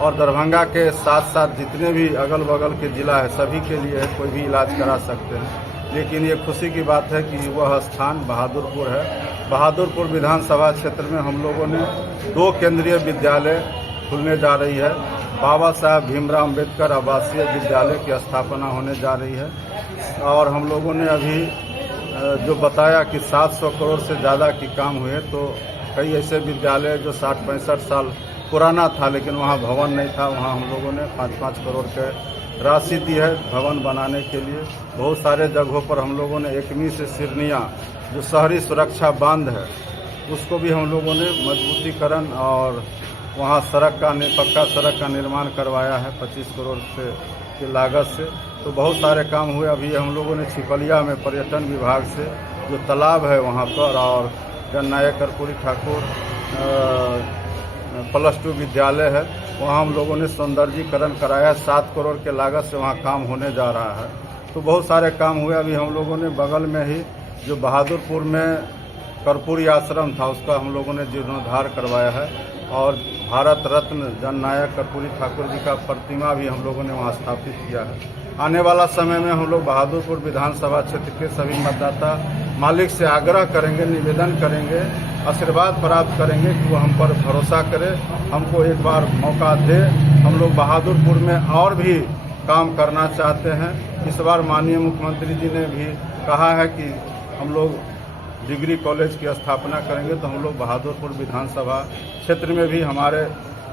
और दरभंगा के साथ साथ जितने भी अगल बगल के जिला है सभी के लिए है, कोई भी इलाज करा सकते हैं। लेकिन ये खुशी की बात है कि वह स्थान बहादुरपुर है। बहादुरपुर विधानसभा क्षेत्र में हम लोगों ने 2 केंद्रीय विद्यालय खुलने जा रही है। बाबा साहब भीमराव अम्बेडकर आवासीय विद्यालय की स्थापना होने जा रही है। और हम लोगों ने अभी जो बताया कि 700 करोड़ से ज़्यादा की काम हुए, तो कई ऐसे विद्यालय जो 60-65 साल पुराना था लेकिन वहाँ भवन नहीं था, वहाँ हम लोगों ने 5-5 करोड़ के राशि दी है भवन बनाने के लिए। बहुत सारे जगहों पर हम लोगों ने एकमी से सिरनिया जो शहरी सुरक्षा बांध है उसको भी हम लोगों ने मजबूतीकरण और वहाँ पक्का सड़क का निर्माण करवाया है 25 करोड़ से की लागत से। तो बहुत सारे काम हुए। अभी हम लोगों ने छिपलिया में पर्यटन विभाग से जो तालाब है वहाँ पर और जननायक कर्पूरी ठाकुर +2 विद्यालय है, वहाँ हम लोगों ने सौंदर्यीकरण कराया है। 7 करोड़ के लागत से वहाँ काम होने जा रहा है। तो बहुत सारे काम हुए। अभी हम लोगों ने बगल में ही जो बहादुरपुर में कर्पूरी आश्रम था उसका हम लोगों ने जीर्णोद्धार करवाया है और भारत रत्न जननायक कर्पूरी ठाकुर जी का प्रतिमा भी हम लोगों ने वहाँ स्थापित किया है। आने वाला समय में हम लोग बहादुरपुर विधानसभा क्षेत्र के सभी मतदाता मालिक से आग्रह करेंगे, निवेदन करेंगे, आशीर्वाद प्राप्त करेंगे कि वो हम पर भरोसा करे, हमको एक बार मौका दे। हम लोग बहादुरपुर में और भी काम करना चाहते हैं। इस बार माननीय मुख्यमंत्री जी ने भी कहा है कि हम लोग डिग्री कॉलेज की स्थापना करेंगे, तो हम लोग बहादुरपुर विधानसभा क्षेत्र में भी, हमारे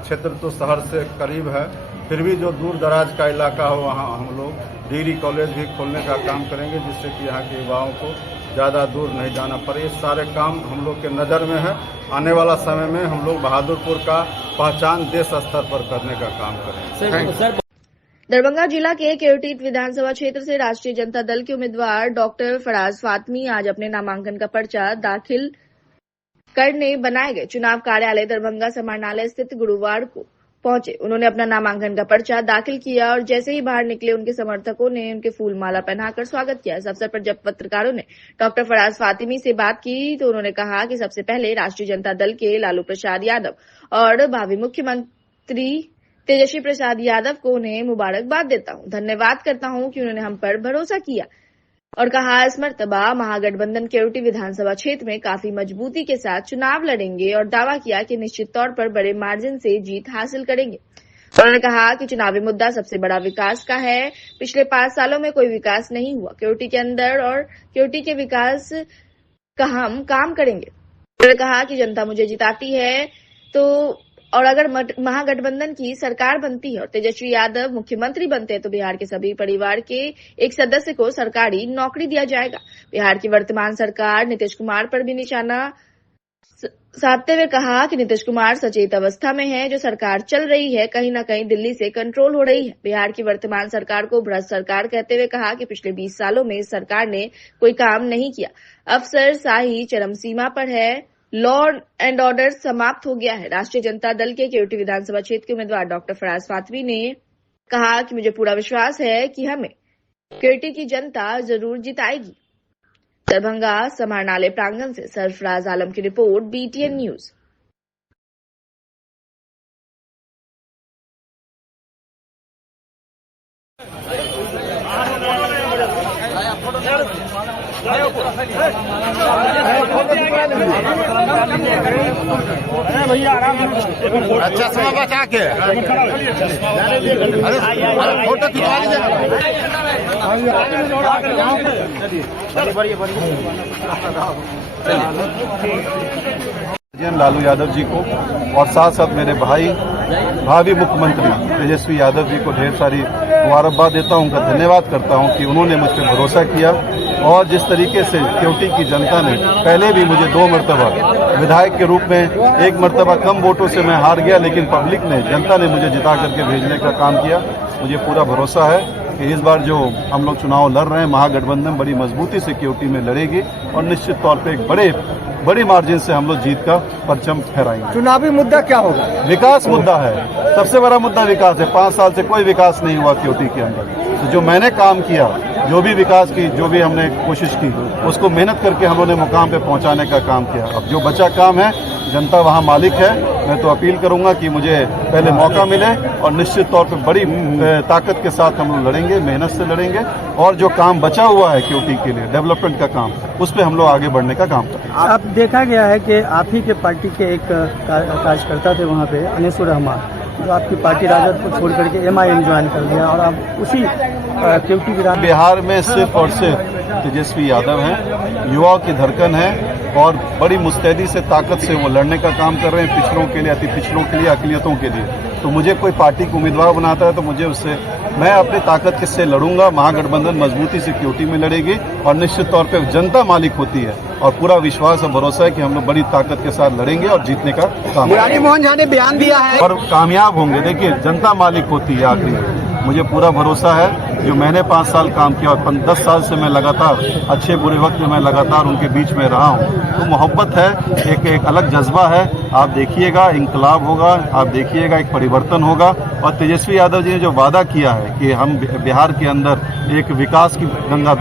क्षेत्र तो शहर से करीब है, फिर भी जो दूर दराज का इलाका हो वहाँ हम लोग डिग्री कॉलेज भी खोलने का काम करेंगे, जिससे कि यहाँ के युवाओं को ज़्यादा दूर नहीं जाना पड़े। ये सारे काम हम लोग के नज़र में है। आने वाला समय में हम लोग बहादुरपुर का पहचान देश स्तर पर करने का काम करेंगे। दरभंगा जिला के केवटी विधानसभा क्षेत्र से राष्ट्रीय जनता दल के उम्मीदवार डॉक्टर फराज फातमी आज अपने नामांकन का पर्चा दाखिल करने बनाए गए चुनाव कार्यालय दरभंगा समाहरणालय स्थित गुरुवार को पहुंचे। उन्होंने अपना नामांकन का पर्चा दाखिल किया और जैसे ही बाहर निकले उनके समर्थकों ने उनके फूल माला पहनाकर स्वागत किया। इस अवसर पर जब पत्रकारों ने डॉक्टर फराज फातिमी से बात की तो उन्होंने कहा कि सबसे पहले राष्ट्रीय जनता दल के लालू प्रसाद यादव और भावी मुख्यमंत्री तेजस्वी प्रसाद यादव को उन्हें मुबारकबाद देता हूं, धन्यवाद करता हूं कि उन्होंने हम पर भरोसा किया और कहा इस मर्तबा महागठबंधन केवटी विधानसभा क्षेत्र में काफी मजबूती के साथ चुनाव लड़ेंगे और दावा किया कि निश्चित तौर पर बड़े मार्जिन से जीत हासिल करेंगे। उन्होंने कहा कि चुनावी मुद्दा सबसे बड़ा विकास का है। पिछले 5 सालों में कोई विकास नहीं हुआ केवटी के अंदर और केवटी के विकास का हम काम करेंगे। उन्होंने कहा कि जनता मुझे जिताती है तो और अगर महागठबंधन की सरकार बनती है और तेजस्वी यादव मुख्यमंत्री बनते हैं तो बिहार के सभी परिवार के एक सदस्य को सरकारी नौकरी दिया जाएगा। बिहार की वर्तमान सरकार नीतीश कुमार पर भी निशाना साधते हुए कहा कि नीतीश कुमार सचेत अवस्था में है। जो सरकार चल रही है कहीं न कहीं दिल्ली से कंट्रोल हो रही है। बिहार की वर्तमान सरकार को भ्रष्ट सरकार कहते हुए कहा कि पिछले 20 सालों में इस सरकार ने कोई काम नहीं किया। अफसरशाही चरम सीमा पर है। लॉ एंड ऑर्डर समाप्त हो गया है। राष्ट्रीय जनता दल के केवटी विधानसभा क्षेत्र के उम्मीदवार डॉक्टर फराज फातमी ने कहा कि मुझे पूरा विश्वास है कि हमें केवटी की जनता जरूर जिताएगी। दरभंगा समाहरणालय प्रांगण से सरफराज आलम की रिपोर्ट, BTN न्यूज। अच्छा समय बचा के फोटो खिंचवा लीजिए लालू यादव जी को और साथ साथ मेरे भावी मुख्यमंत्री तेजस्वी यादव जी को ढेर सारी मुबारकबाद देता हूं, उनका धन्यवाद करता हूं कि उन्होंने मुझ पर भरोसा किया। और जिस तरीके से केवटी की जनता ने पहले भी मुझे 2 मरतबा विधायक के रूप में, 1 मरतबा कम वोटों से मैं हार गया, लेकिन पब्लिक ने, जनता ने मुझे जिता करके भेजने का काम किया। मुझे पूरा भरोसा है कि इस बार जो हम लोग चुनाव लड़ रहे हैं, महागठबंधन बड़ी मजबूती से केवटी में लड़ेगी और निश्चित तौर पर एक बड़ी मार्जिन से हम लोग जीत का परचम फहराएंगे। चुनावी मुद्दा क्या होगा? विकास मुद्दा है, सबसे बड़ा मुद्दा विकास है। 5 साल से कोई विकास नहीं हुआ केवटी के अंदर। तो जो मैंने काम किया, जो भी विकास की, जो भी हमने कोशिश की, उसको मेहनत करके हम लोगों ने मुकाम पे पहुंचाने का काम किया। अब जो बचा काम है, जनता वहां मालिक है। मैं तो अपील करूंगा कि मुझे पहले मौका मिले और निश्चित तौर पे बड़ी ताकत के साथ हम लोग लड़ेंगे, मेहनत से लड़ेंगे और जो काम बचा हुआ है केवटी के लिए, डेवलपमेंट का काम, उस पर हम लोग आगे बढ़ने का काम करेंगे। आप देखा गया है कि आप ही के पार्टी के एक कार्यकर्ता थे वहाँ पे, अनीसुर रहमान, जो आपकी पार्टी राजद को छोड़ करके MIM ज्वाइन कर दिया और आप उसी केवटी विधान। बिहार में सिर्फ और सिर्फ तेजस्वी यादव हैं, युवाओं की धड़कन है और बड़ी मुस्तैदी से, ताकत से वो लड़ने का काम कर रहे हैं, पिछड़ों के लिए, अति पिछड़ों के लिए, अकलियतों के लिए। तो मुझे कोई पार्टी को उम्मीदवार बनाता है तो मुझे उससे, मैं अपनी ताकत किससे लड़ूंगा। महागठबंधन मजबूती से केवटी में लड़ेगी और निश्चित तौर पे जनता मालिक होती है और पूरा विश्वास और भरोसा है कि हम लोग बड़ी ताकत के साथ लड़ेंगे और जीतने का काम। मुरारी मोहन झा ने बयान दिया है और कामयाब होंगे। देखिए, जनता मालिक होती है आखिरी में। मुझे पूरा भरोसा है, जो मैंने 5 साल काम किया और 10 साल से मैं लगातार, अच्छे बुरे वक्त में मैं लगातार उनके बीच में रहा हूँ। तो मोहब्बत है, एक अलग जज्बा है। आप देखिएगा, इंकलाब होगा, आप देखिएगा, एक परिवर्तन होगा। और तेजस्वी यादव जी ने जो वादा किया है कि हम बिहार के अंदर एक विकास की गंगा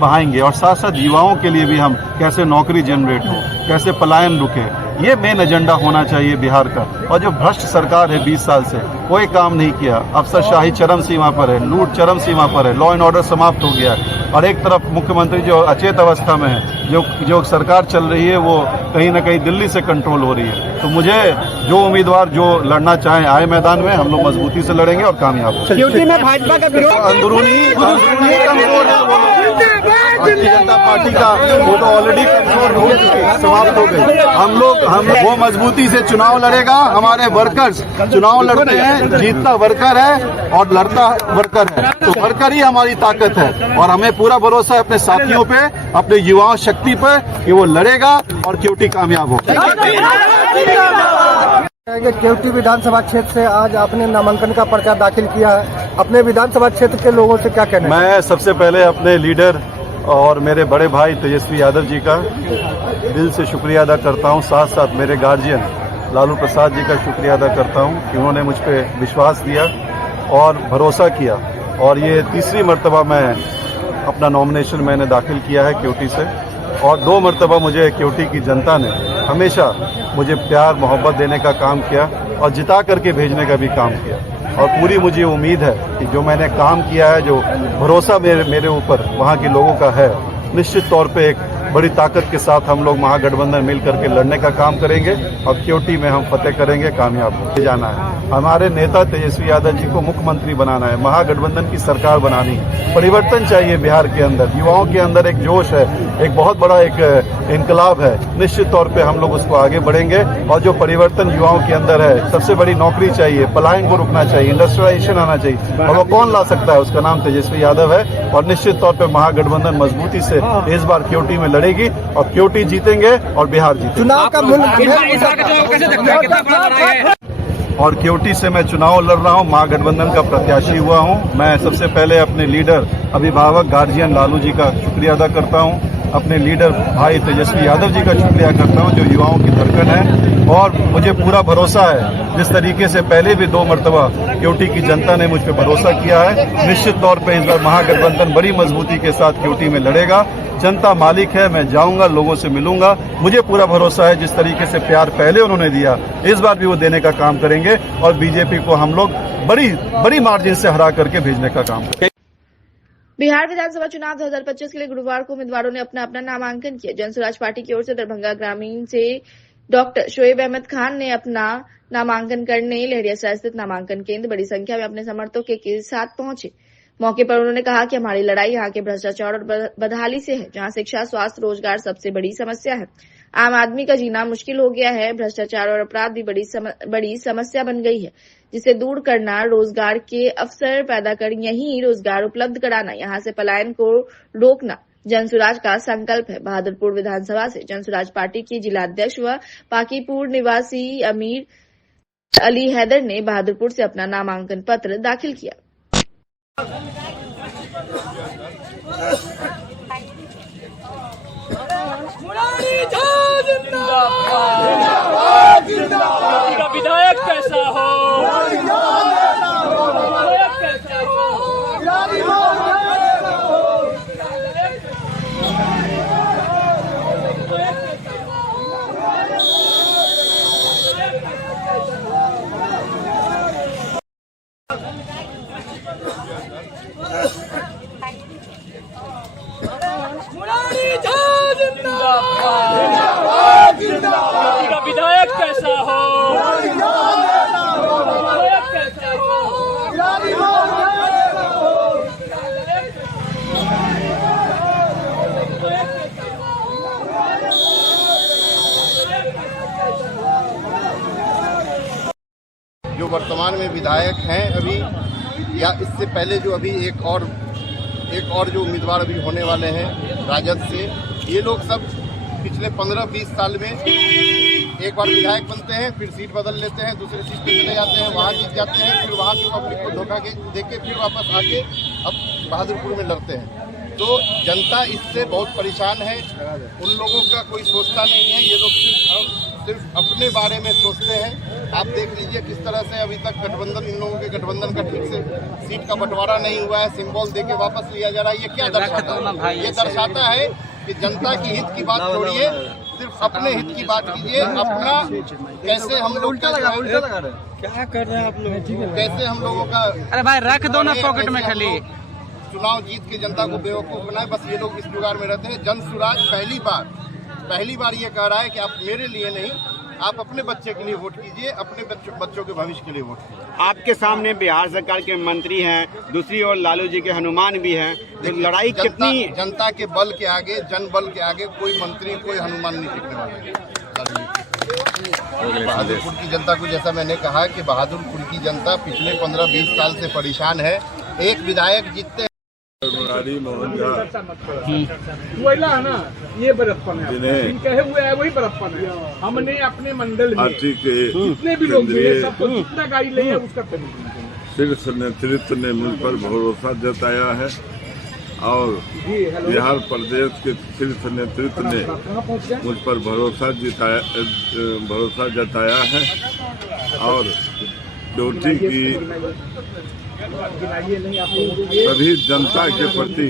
बहाएंगे और साथ साथ युवाओं के लिए भी हम कैसे नौकरी जनरेट हो, कैसे पलायन रुके, ये मेन एजेंडा होना चाहिए बिहार का। और जो भ्रष्ट सरकार है 20 साल से, कोई काम नहीं किया, अफसरशाही चरम सीमा पर है, लूट चरम सीमा पर है, लॉ एंड ऑर्डर समाप्त हो गया है। और एक तरफ मुख्यमंत्री जो अचेत अवस्था में है, जो सरकार चल रही है वो कहीं ना कहीं दिल्ली से कंट्रोल हो रही है। तो मुझे जो उम्मीदवार जो लड़ना चाहे आए मैदान में, हम लोग मजबूती से लड़ेंगे और कामयाब होंगे। केवटी में भाजपा का विरोध अंदरूनी कमजोर है वो। भारतीय जनता पार्टी का वो तो ऑलरेडी कमजोर हो चुकी, समाप्त हो गई। हम वो मजबूती से चुनाव लड़ेगा। हमारे वर्कर्स चुनाव लड़ते हैं, जीतता वर्कर है और लड़ता वर्कर है। तो वर्कर ही हमारी ताकत है और हमें पूरा भरोसा है अपने साथियों पे, अपने युवाओं शक्ति पे कि वो लड़ेगा और केवटी कामयाब हो। केवटी विधानसभा क्षेत्र से आज आपने नामांकन का पर्चा दाखिल किया है, अपने विधानसभा क्षेत्र के लोगों से क्या कहना है? मैं सबसे पहले अपने लीडर और मेरे बड़े भाई तेजस्वी यादव जी का दिल से शुक्रिया अदा करता हूं। साथ साथ मेरे गार्जियन लालू प्रसाद जी का शुक्रिया अदा करता हूं कि उन्होंने मुझ पर विश्वास दिया और भरोसा किया। और ये 3री मरतबा मैं अपना नॉमिनेशन मैंने दाखिल किया है केवटी से और 2 मरतबा मुझे केवटी की जनता ने हमेशा मुझे प्यार मोहब्बत देने का काम किया और जिता करके भेजने का भी काम किया। और पूरी मुझे उम्मीद है कि जो मैंने काम किया है, जो भरोसा मेरे ऊपर वहाँ के लोगों का है, निश्चित तौर पे एक बड़ी ताकत के साथ हम लोग महागठबंधन मिल करके लड़ने का काम करेंगे और केवटी में हम फतेह करेंगे, कामयाब हो जाना है। हमारे नेता तेजस्वी यादव जी को मुख्यमंत्री बनाना है, महागठबंधन की सरकार बनानी है। परिवर्तन चाहिए बिहार के अंदर, युवाओं के अंदर एक जोश है, एक बहुत बड़ा एक इनकलाब है। निश्चित तौर पे हम लोग उसको आगे बढ़ेंगे और जो परिवर्तन युवाओं के अंदर है, सबसे बड़ी नौकरी चाहिए, पलायन को रुकना चाहिए, इंडस्ट्रियलाइजेशन आना चाहिए और वो कौन ला सकता है? उसका नाम तेजस्वी यादव है। और निश्चित तौर पर महागठबंधन मजबूती से इस बार केवटी में लड़ेगी और केवटी जीतेंगे और बिहार जीतेंगे। चुनाव का और केवटी से मैं चुनाव लड़ रहा हूं, महागठबंधन का प्रत्याशी हुआ हूं। मैं सबसे पहले अपने लीडर, अभिभावक, गार्जियन लालू जी का शुक्रिया अदा करता हूं, अपने लीडर भाई तेजस्वी यादव जी का शुक्रिया करता हूं जो युवाओं की धड़कन है। और मुझे पूरा भरोसा है, जिस तरीके से पहले भी 2 मरतबा केवटी की जनता ने मुझ पर भरोसा किया है, निश्चित तौर पर इस बार महागठबंधन बड़ी मजबूती के साथ केवटी में लड़ेगा। जनता मालिक है, मैं जाऊंगा, लोगों से मिलूंगा। मुझे पूरा भरोसा है जिस तरीके से प्यार पहले उन्होंने दिया, इस बार भी वो देने का काम करेंगे और बीजेपी को हम लोग बड़ी मार्जिन से हरा करके भेजने का काम करेंगे। बिहार विधानसभा चुनाव 2025 के लिए गुरुवार को उम्मीदवारों ने अपना अपना नामांकन किया। जनसुराज पार्टी की ओर से दरभंगा ग्रामीण से डॉक्टर शोएब अहमद खान ने अपना नामांकन करने लहरिया स्थित नामांकन केंद्र बड़ी संख्या में अपने समर्थकों के साथ पहुंचे। मौके पर उन्होंने कहा कि हमारी लड़ाई यहाँ के भ्रष्टाचार और बदहाली से है, जहाँ शिक्षा, स्वास्थ्य, रोजगार सबसे बड़ी समस्या है। आम आदमी का जीना मुश्किल हो गया है। भ्रष्टाचार और अपराध भी बड़ी समस्या बन गई है, जिसे दूर करना, रोजगार के अवसर पैदा कर यहीं रोजगार उपलब्ध कराना, यहाँ से पलायन को रोकना जनसुराज का संकल्प है। बहादुरपुर विधानसभा से जनसुराज पार्टी की जिलाध्यक्ष व पाकीपुर निवासी अमीर अली हैदर ने बहादुरपुर से अपना नामांकन पत्र दाखिल किया। विधायक कैसा हो, विधायक कैसा हो, विधायक कैसा हो, विधायक कैसा हो, जो वर्तमान में विधायक हैं अभी, या इससे पहले जो अभी एक और जो उम्मीदवार अभी होने वाले हैं राजद से, ये लोग सब पिछले 15-20 साल में एक बार विधायक बनते हैं, फिर सीट बदल लेते हैं, दूसरे सीट पे चले जाते हैं, वहाँ जीत जाते हैं, फिर वहाँ की पब्लिक को धोखा देके फिर वापस आके अब बहादुरपुर में लड़ते हैं। तो जनता इससे बहुत परेशान है। उन लोगों का कोई सोचता नहीं है, ये लोग सिर्फ अपने बारे में सोचते हैं। आप देख लीजिए किस तरह से अभी तक गठबंधन, इन लोगों के गठबंधन का ठीक से सीट का बंटवारा नहीं हुआ है, सिंबल देके वापस लिया जा रहा है। ये क्या दर्शाता है? ये दर्शाता है कि जनता की हित की बात छोड़िए, सिर्फ अपने हित की बात कीजिए। अपना कैसे हम लोग क्या कर रहे हैं आप लोग, कैसे हम लोगों का, अरे भाई रख दो ना पॉकेट में खाली, चुनाव जीत के जनता को बेवकूफ बनाए। बस ये लोग इस जुगाड़ में रहते हैं। जनसुराज पहली बार ये कह रहा है कि आप मेरे लिए नहीं, आप अपने बच्चे के लिए वोट कीजिए, अपने बच्चों के भविष्य के लिए वोट कीजिए। आपके सामने बिहार सरकार के मंत्री हैं, दूसरी ओर लालू जी के हनुमान भी हैं। तो लड़ाई कितनी, जनता के बल के आगे, जन बल के आगे कोई मंत्री, कोई हनुमान नहीं टिकने वाला है। बहादुरपुर की जनता को, जैसा मैंने कहा कि बहादुरपुर की जनता पिछले 15-20 साल से परेशान है। एक विधायक जीतते मोहन झा वही ना, ये बड़प्पन है, जिन्हें कहे हुए है वही बड़प्पन है। हमने अपने मंडल में जितने भी लोग मिले, सबको जितना गाड़ी ले है उसका शीर्ष नेतृत्व ने मुझ पर भरोसा जताया है और बिहार प्रदेश के शीर्ष नेतृत्व ने मुझ पर भरोसा जताया है और ड्यूटी की सभी जनता के प्रति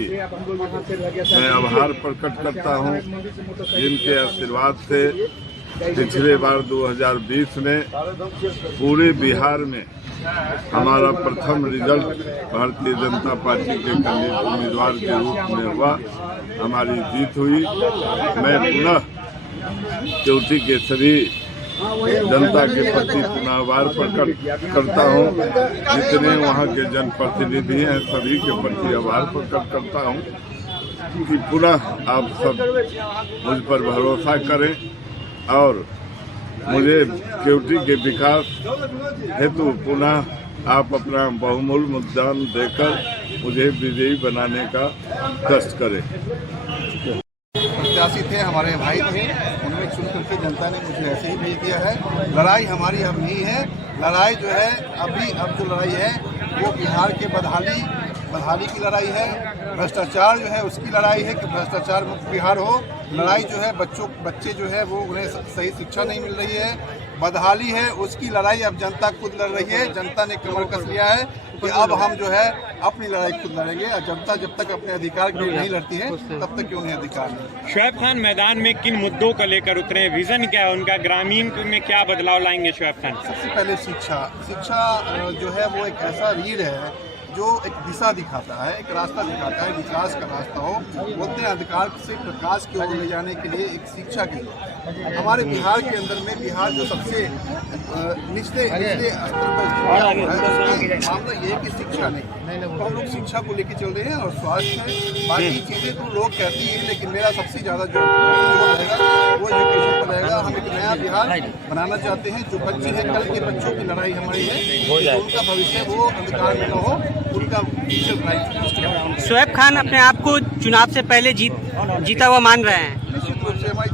मैं आभार प्रकट करता हूं, जिनके आशीर्वाद से पिछले बार 2020 में पूरे बिहार में हमारा प्रथम रिजल्ट भारतीय जनता पार्टी के उम्मीदवार के रूप में हुआ, हमारी जीत हुई। मैं पुनः ड्यूटी के सभी जनता के प्रति आभार प्रकट करता हूं। जितने वहां के जनप्रतिनिधि हैं सभी के प्रति आभार प्रकट करता हूं कि पुनः आप सब मुझ पर भरोसा करें और मुझे ड्यूटी के विकास हेतु पुनः आप अपना बहुमूल्य मतदान देकर मुझे विजयी बनाने का कष्ट करें। प्रत्याशी थे, हमारे भाई थे, उनमें चुन करके जनता ने मुझे ऐसे ही भेज दिया है। लड़ाई हमारी अब नहीं है। लड़ाई जो है अब जो लड़ाई है वो बिहार के बदहाली की लड़ाई है। भ्रष्टाचार जो है उसकी लड़ाई है कि भ्रष्टाचार मुक्त बिहार हो। लड़ाई जो है बच्चे जो है वो उन्हें सही शिक्षा नहीं मिल रही है, बदहाली है, उसकी लड़ाई अब जनता खुद लड़ रही है। जनता ने कमर कस लिया है कि अब हम जो है अपनी लड़ाई खुद लड़ेंगे और जनता जब तक अपने अधिकार के लिए नहीं लड़ती है तब तक क्यों नहीं अधिकार नहीं। शोएब खान मैदान में किन मुद्दों को लेकर उतरे, विजन क्या है उनका, ग्रामीण में क्या बदलाव लाएंगे शोएब खान? सबसे पहले शिक्षा जो है वो एक ऐसा रीढ़ है जो एक दिशा दिखाता है, एक रास्ता दिखाता है, विकास का रास्ता हो। बोलते हैं अंधकार से प्रकाश की ओर ले जाने के लिए एक शिक्षा की जरूरत। हमारे बिहार के अंदर में बिहार जो सबसे निचले स्तर पर है, मामला ये है कि शिक्षा नहीं। तो हम लोग शिक्षा को लेकर चल रहे हैं और स्वास्थ्य है, बाकी चीजें तो लोग कहती हैं, लेकिन मेरा सबसे ज्यादा जो रहेगा वो एजुकेशन पर रहेगा। हम एक नया बिहार बनाना चाहते हैं। जो बच्चे हैं, कल के बच्चों की लड़ाई हमारी है, उनका भविष्य वो अंधकार में न हो, उनका फ्यूचर ब्राइट। शोएब खान अपने आप को चुनाव से पहले जीता हुआ मान रहे हैं। निश्चित रूप से हमारी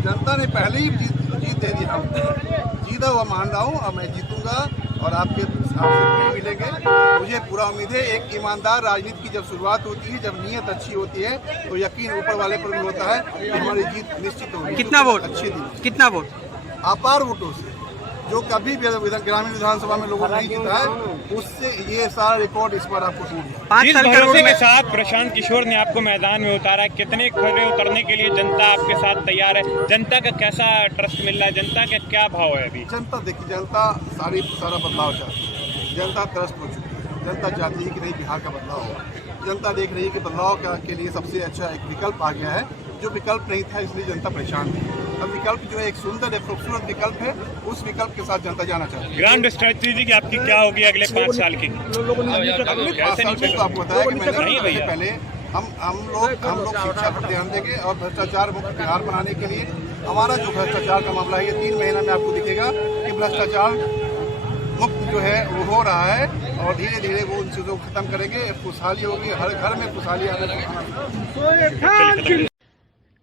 जनता ने पहले ही जीत दे दी। हम जीता हुआ मान रहा हूँ। अब मैं जीतूंगा और आपसे मिलेंगे। मुझे पूरा उम्मीद है। एक ईमानदार राजनीति की जब शुरुआत होती है, जब नीयत अच्छी होती है, तो यकीन ऊपर वाले पर भी होता है कि हमारी जीत निश्चित होगी। कितना वोट? अच्छी दिन, कितना वोट? अपार वोटों से, जो कभी ग्रामीण विधानसभा में लोगों ने नहीं जीता है, उससे ये सारा रिकॉर्ड इस बार आपको टूट गया। जिस भरोसे के साथ प्रशांत किशोर ने आपको मैदान में उतारा, कितने खड़े उतरने के लिए जनता आपके साथ तैयार है? जनता का कैसा ट्रस्ट मिल रहा है? जनता का क्या भाव है अभी? जनता देखिए, जनता सारा बदलाव चाहती है। जनता त्रस्त हो चुकी है। जनता चाहती है कि नहीं, बिहार का बदलाव हो। जनता देख रही है कि बदलाव के लिए सबसे अच्छा एक विकल्प आ गया है, जो विकल्प नहीं था, इसलिए जनता परेशान थी। अब विकल्प जो है एक सुंदर, एक खूबसूरत विकल्प है, उस विकल्प के साथ जनता जाना चाहती है। ग्रांड स्ट्रेटेजी की आपकी क्या होगी अगले 5 साल की? अगले 5 साल में तो आपको बताया कि मैंने पहले हम लोग शिक्षा पर ध्यान देंगे और भ्रष्टाचार मुक्त बिहार बनाने के लिए हमारा जो भ्रष्टाचार का मामला है, ये 3 महीना में आपको दिखेगा कि भ्रष्टाचार मुक्त जो है वो हो रहा है और धीरे धीरे वो उन चीजों को खत्म करेंगे। खुशहाली होगी, हर घर में खुशहाली आने लगेगी।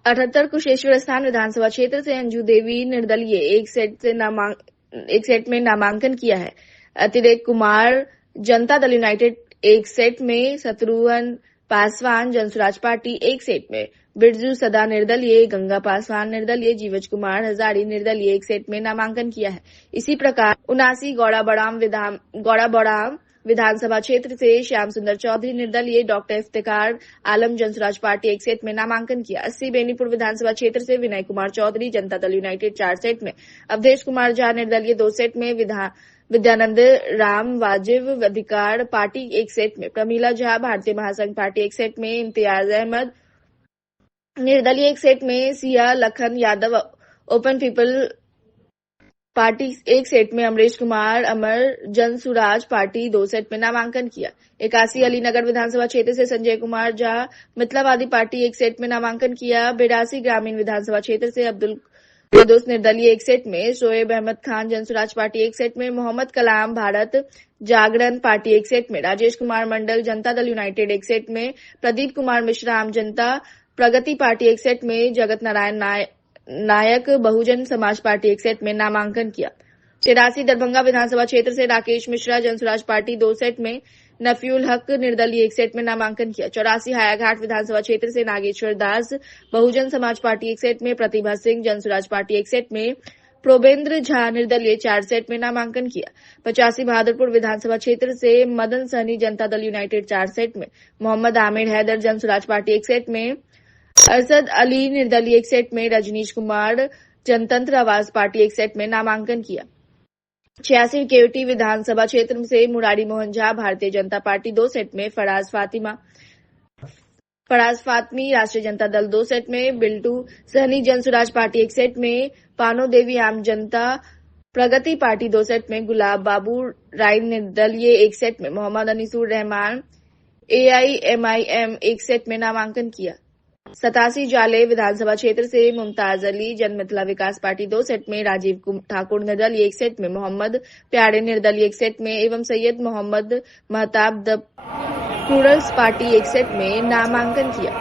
78 कुशेश्वर स्थान विधानसभा क्षेत्र से अंजू देवी निर्दलीय एक सेट में नामांकन किया है। अतिरिक्त कुमार जनता दल यूनाइटेड एक सेट में, शत्रुघ्न पासवान जनसुराज पार्टी एक सेट में, बिरजू सदा निर्दलीय, गंगा पासवान निर्दलीय, जीवज कुमार हजारी निर्दलीय एक सेट में नामांकन किया है। इसी प्रकार 79 गौड़ाबौड़ाम विधानसभा क्षेत्र से श्याम सुंदर चौधरी निर्दलीय, डॉक्टर इफ्तिकार आलम जनसुराज पार्टी एक सेट में नामांकन किया। 80 बेनीपुर विधानसभा क्षेत्र से विनय कुमार चौधरी जनता दल यूनाइटेड 4 सेट में, अवधेश कुमार झा निर्दलीय 2 सेट में, विद्यानंद राम वाजिब अधिकार पार्टी एक सेट में, प्रमीला झा भारतीय महासंघ पार्टी एक सेट में, इम्तियाज अहमद निर्दलीय एक सेट में, Siya Lakhan Yadav open people party एक सेट में, अमरीश कुमार अमर जनसुराज पार्टी 2 सेट में नामांकन किया। 81 अलीनगर विधानसभा क्षेत्र से संजय कुमार झा मिथिलावादी पार्टी एक सेट में नामांकन किया। 82 ग्रामीण विधानसभा क्षेत्र से अब्दुल कुद्दूस निर्दलीय एक सेट में, शोएब अहमद खान जनसुराज पार्टी एक सेट में, मोहम्मद कलाम भारत जागरण पार्टी एक सेट में, राजेश कुमार मंडल जनता दल यूनाइटेड एक सेट में, प्रदीप कुमार मिश्रा आम जनता प्रगति पार्टी एक सेट में, जगत नारायण नायक बहुजन समाज पार्टी एक सेट में नामांकन किया। 83 दरभंगा विधानसभा क्षेत्र से राकेश मिश्रा जनसुराज पार्टी 2 सेट में, नफीउल हक निर्दलीय एक सेट में नामांकन किया। 84 हायाघाट विधानसभा क्षेत्र से नागेश्वर दास बहुजन समाज पार्टी एक सेट में, प्रतिभा सिंह जनसुराज पार्टी एक सेट में, प्रोबेंद्र झा निर्दलीय 4 सेट में नामांकन किया। 85 बहादुरपुर विधानसभा क्षेत्र से मदन सहनी जनता दल यूनाइटेड 4 सेट में, मोहम्मद आमिर हैदर जनसुराज पार्टी एक सेट में, अरशद अली निर्दलीय एक सेट में, रजनीश कुमार जनतंत्र आवाज पार्टी एक सेट में नामांकन किया। 86 केवटी विधानसभा क्षेत्र से मुरारी मोहन झा भारतीय जनता पार्टी 2 सेट में, फराज फातमी राष्ट्रीय जनता दल 2 सेट में, बिल्टू सहनी जनसुराज पार्टी एक सेट में, पानो देवी आम जनता प्रगति पार्टी 2 सेट में, गुलाब बाबू राय निर्दलीय एक सेट में, मोहम्मद अनीसुर रहमान AIMIM एक सेट में नामांकन किया। 87 जाले विधानसभा क्षेत्र से मुमताज अली जन मिथिला विकास पार्टी 2 सेट में, राजीव ठाकुर निर्दलीय एक सेट में, मोहम्मद प्यारे निर्दलीय एक सेट में एवं Syed Mohammad Mehtab the Plurals Party एक सेट में नामांकन किया।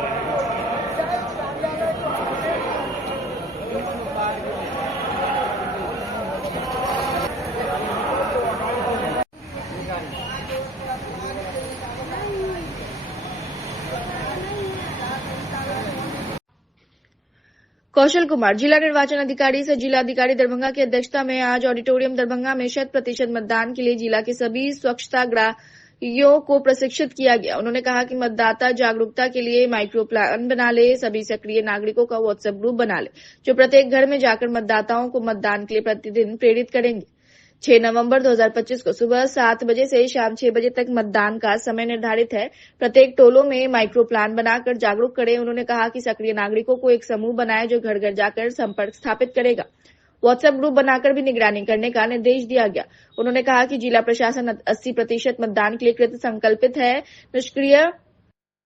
कौशल कुमार जिला निर्वाचन अधिकारी से जिला अधिकारी दरभंगा की अध्यक्षता में आज ऑडिटोरियम दरभंगा में 100% मतदान के लिए जिला के सभी स्वच्छताग्राहियों को प्रशिक्षित किया गया। उन्होंने कहा कि मतदाता जागरूकता के लिए माइक्रो प्लान बना ले, सभी सक्रिय नागरिकों का व्हाट्सएप ग्रुप बना ले, जो प्रत्येक घर में जाकर मतदाताओं को मतदान के लिए प्रतिदिन प्रेरित करेंगे। 6 नवंबर 2025 को सुबह 7 बजे से शाम 6 बजे तक मतदान का समय निर्धारित है। प्रत्येक टोलों में माइक्रो प्लान बनाकर जागरूक करें। उन्होंने कहा कि सक्रिय नागरिकों को एक समूह बनाए जो घर घर जाकर संपर्क स्थापित करेगा। व्हाट्सएप ग्रुप बनाकर भी निगरानी करने का निर्देश दिया गया। उन्होंने कहा कि जिला प्रशासन 80% मतदान के लिए कृत संकल्पित है। निष्क्रिय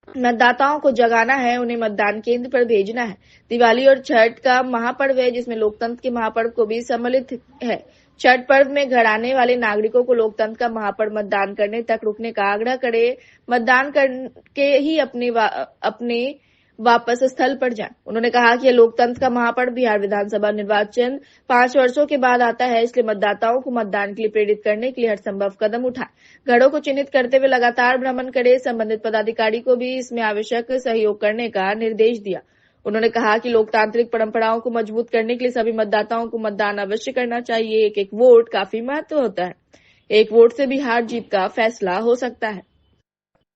मतदाताओं को जगाना है, उन्हें मतदान केंद्र पर भेजना है। दिवाली और छठ का महापर्व है जिसमें लोकतंत्र के महापर्व को भी सम्मिलित है। छठ पर्व में घर आने वाले नागरिकों को लोकतंत्र का महापर्व मतदान करने तक रुकने का आग्रह करे। मतदान करके ही अपने वापस स्थल पर जाएं। उन्होंने कहा कि यह लोकतंत्र का महापर्व बिहार विधानसभा निर्वाचन 5 वर्षों के बाद आता है, इसलिए मतदाताओं को मतदान के लिए प्रेरित करने के लिए हर संभव कदम उठाएं। घरों को चिन्हित करते हुए लगातार भ्रमण करें। संबंधित पदाधिकारी को भी इसमें आवश्यक सहयोग करने का निर्देश दिया। उन्होंने कहा कि लोकतांत्रिक परंपराओं को मजबूत करने के लिए सभी मतदाताओं को मतदान अवश्य करना चाहिए। एक एक वोट काफी महत्व होता है। एक वोट से भी हार जीत का फैसला हो सकता है।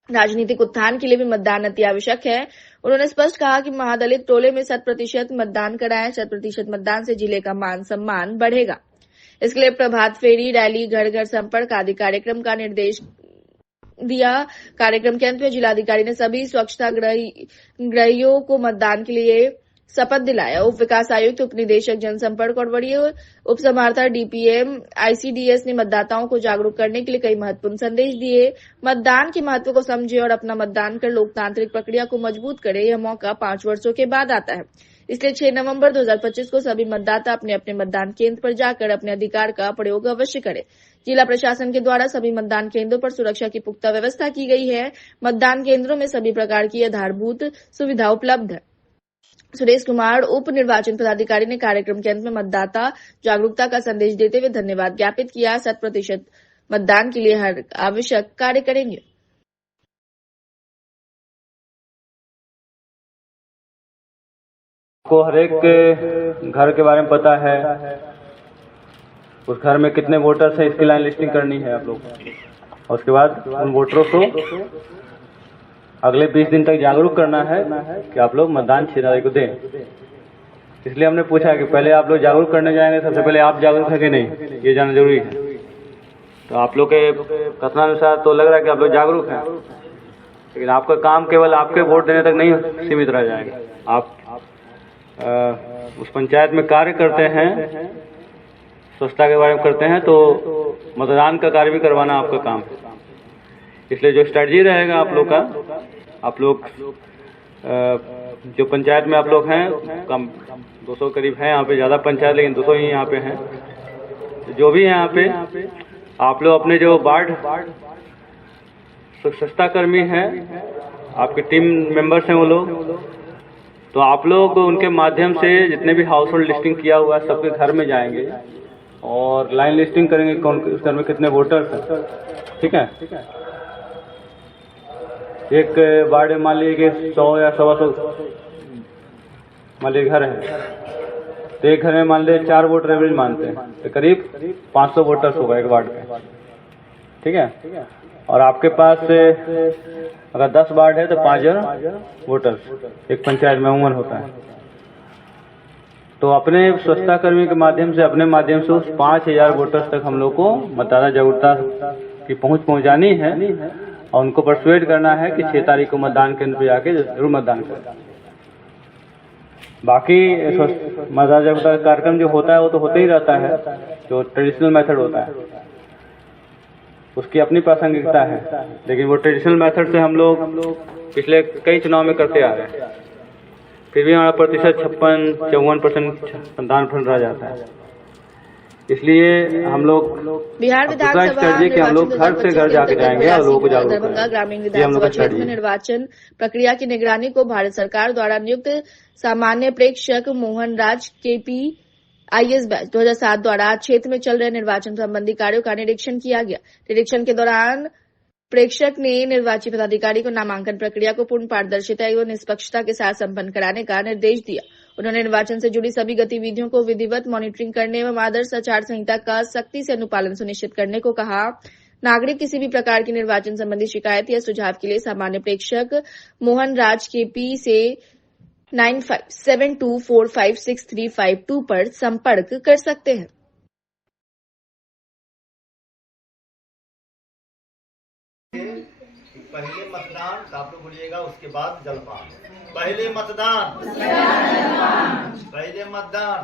राजनीतिक उत्थान के लिए भी मतदान अति आवश्यक है। उन्होंने स्पष्ट कहा कि महादलित टोले में 100% मतदान कराएं। 100% मतदान से जिले का मान सम्मान बढ़ेगा। इसके लिए प्रभात फेरी, रैली, घर घर संपर्क आदि कार्यक्रम का निर्देश दिया। कार्यक्रम के अंत में जिलाधिकारी ने सभी स्वच्छता ग्रहियों को मतदान के लिए शपथ दिलाया। उप विकास आयुक्त, उप निदेशक जनसंपर्क और वरीय उप समाहर्ता डीपीएम आईसीडीएस ने मतदाताओं को जागरूक करने के लिए कई महत्वपूर्ण संदेश दिए। मतदान के महत्व को समझे और अपना मतदान कर लोकतांत्रिक प्रक्रिया को मजबूत करे। यह मौका 5 वर्षों के बाद आता है, इसलिए 6 नवंबर 2025 को सभी मतदाता अपने अपने मतदान केंद्र पर जाकर अपने अधिकार का प्रयोग अवश्य करें। जिला प्रशासन के द्वारा सभी मतदान केंद्रों पर सुरक्षा की पुख्ता व्यवस्था की गई है। मतदान केंद्रों में सभी प्रकार की आधारभूत सुविधा उपलब्ध है। सुरेश कुमार, उप निर्वाचन पदाधिकारी ने कार्यक्रम के अंत में मतदाता जागरूकता का संदेश देते हुए धन्यवाद ज्ञापित किया। 100% मतदान के लिए हर आवश्यक कार्य करेंगे। को हर एक घर के बारे में पता है, उस घर में कितने वोटर्स हैं इसकी लाइन लिस्टिंग करनी है आप लोग, और उसके बाद उन वोटरों को अगले 20 दिन तक जागरूक करना है कि आप लोग मतदान 6 तारीख को दें। इसलिए हमने पूछा कि पहले आप लोग जागरूक करने जाएंगे, सबसे पहले आप जागरूक है कि नहीं, ये जानना जरूरी है। तो आप लोग के कथनानुसार तो लग रहा है कि आप लोग जागरूक हैं, लेकिन आपका काम केवल आपके वोट देने तक नहीं सीमित रह जाएगा। आप उस पंचायत में कार्य करते हैं, स्वच्छता के बारे में करते हैं, तो मतदान का कार्य भी करवाना आपका काम है। इसलिए जो स्ट्रेटजी रहेगा आप लोग का, आप लोग जो पंचायत में आप लोग हैं, कम 200 करीब हैं यहाँ पे, ज़्यादा पंचायत लेकिन 200 ही यहाँ पे हैं। जो भी है यहाँ पे, आप लोग अपने जो वार्ड स्वच्छता कर्मी हैं, आपके टीम मेंबर्स हैं वो लोग, तो आप लोग उनके माध्यम से जितने भी हाउस होल्ड लिस्टिंग किया हुआ है सबके घर में जाएंगे और लाइन लिस्टिंग करेंगे कौन उस घर में कितने वोटर्स हैं। ठीक है, एक वार्ड में मान लीजिए कि 100 या 125 मान लीजिए घर है, तो एक घर में मान लीजिए 4 वोटर एवरेज मानते हैं, तो करीब 500 वोटर्स होगा एक वार्ड में। ठीक है, और आपके पास अगर 10 वार्ड है तो 5000 वोटर्स एक पंचायत में अमूमन होता है। तो अपने स्वच्छता कर्मी के माध्यम से, अपने माध्यम से उस 5000 वोटर्स तक हम लोग को मतदाता जागरूकता की पहुंच पहुंचानी है और उनको परसुएड करना है कि 6 तारीख को मतदान केंद्र पर जाके जरूर मतदान करें। बाकी मतदाता जागरूकता कार्यक्रम जो होता है वो तो होता ही रहता है, जो ट्रेडिशनल मेथड होता है उसकी अपनी प्रासंगिकता है, लेकिन वो ट्रेडिशनल मेथड से हम लोग पिछले कई चुनाव में करते आ रहे हैं, फिर भी हमारा प्रतिशत 56-54% मतदान फल रह जाता है। इसलिए हम लोग बिहार विधानसभा हम लोग घर से घर जाके जाएंगे और लोगों को जागरूक दरभंगा ग्रामीण विधानसभा क्षेत्र में निर्वाचन प्रक्रिया की निगरानी को भारत सरकार द्वारा नियुक्त सामान्य प्रेक्षक मोहन राज केपी आईएएस बैच 2007 द्वारा क्षेत्र में चल रहे निर्वाचन संबंधी कार्यों का निरीक्षण किया गया। निरीक्षण के दौरान प्रेक्षक ने निर्वाची पदाधिकारी को नामांकन प्रक्रिया को पूर्ण पारदर्शिता एवं निष्पक्षता के साथ संपन्न कराने का निर्देश दिया। उन्होंने निर्वाचन से जुड़ी सभी गतिविधियों को विधिवत मॉनिटरिंग करने एवं आदर्श आचार संहिता का सख्ती से अनुपालन सुनिश्चित करने को कहा। नागरिक किसी भी प्रकार की निर्वाचन संबंधी शिकायत या सुझाव के लिए सामान्य प्रेक्षक मोहन राज केपी से 9572456352 पर संपर्क कर सकते हैं। पहले मतदान तो आप लोग बोलिएगा, उसके बाद जलपान। पहले मतदान, पहले मतदान,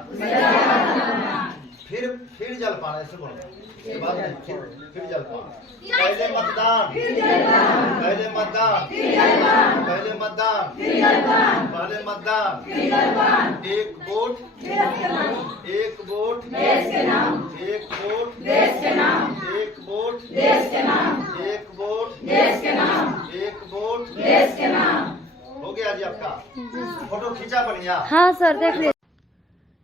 फिर जलपान, ऐसे बोलो। उसके बाद फिर जलपान। पहले मतदान, पहले मतदान, पहले मतदान, पहले मतदान। एक वोट, एक वोट, एक वोट, एक वोट, एक वोट, एक वोट, हो गया जी आपका। फोटो खींचा बढ़िया। हाँ सर, देख लीजिए।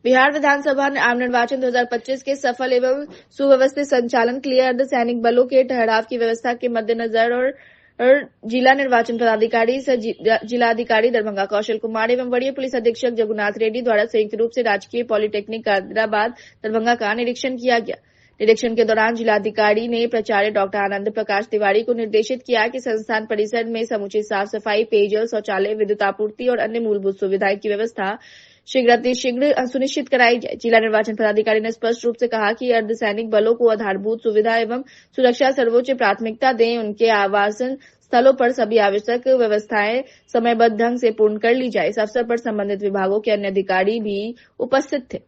बिहार विधानसभा ने आम निर्वाचन 2025 के सफल एवं सुव्यवस्थित संचालन के लिए अर्धसैनिक बलों के ठहराव की व्यवस्था के मद्देनजर और जिला निर्वाचन पदाधिकारी सह जिलाधिकारी दरभंगा कौशल कुमार एवं वरीय पुलिस अधीक्षक जगुनाथ रेड्डी द्वारा संयुक्त रूप से राजकीय पॉलिटेक्निक हैदराबाद दरभंगा का निरीक्षण किया गया। निरीक्षण के दौरान जिलाधिकारी ने प्राचार्य डॉक्टर आनंद प्रकाश तिवारी को निर्देशित किया कि संस्थान परिसर में समुचित साफ सफाई, पेयजल, शौचालय, विद्युत आपूर्ति और अन्य मूलभूत सुविधाएं की व्यवस्था शीघ्र सुनिश्चित कराई जाए। जिला निर्वाचन पदाधिकारी ने स्पष्ट रूप से कहा कि अर्धसैनिक बलों को आधारभूत सुविधा एवं सुरक्षा सर्वोच्च प्राथमिकता दें। उनके आवासन स्थलों पर सभी आवश्यक व्यवस्थाएं समयबद्ध ढंग से पूर्ण कर ली जाए। इस अवसर पर संबंधित विभागों के अन्य अधिकारी भी उपस्थित थे।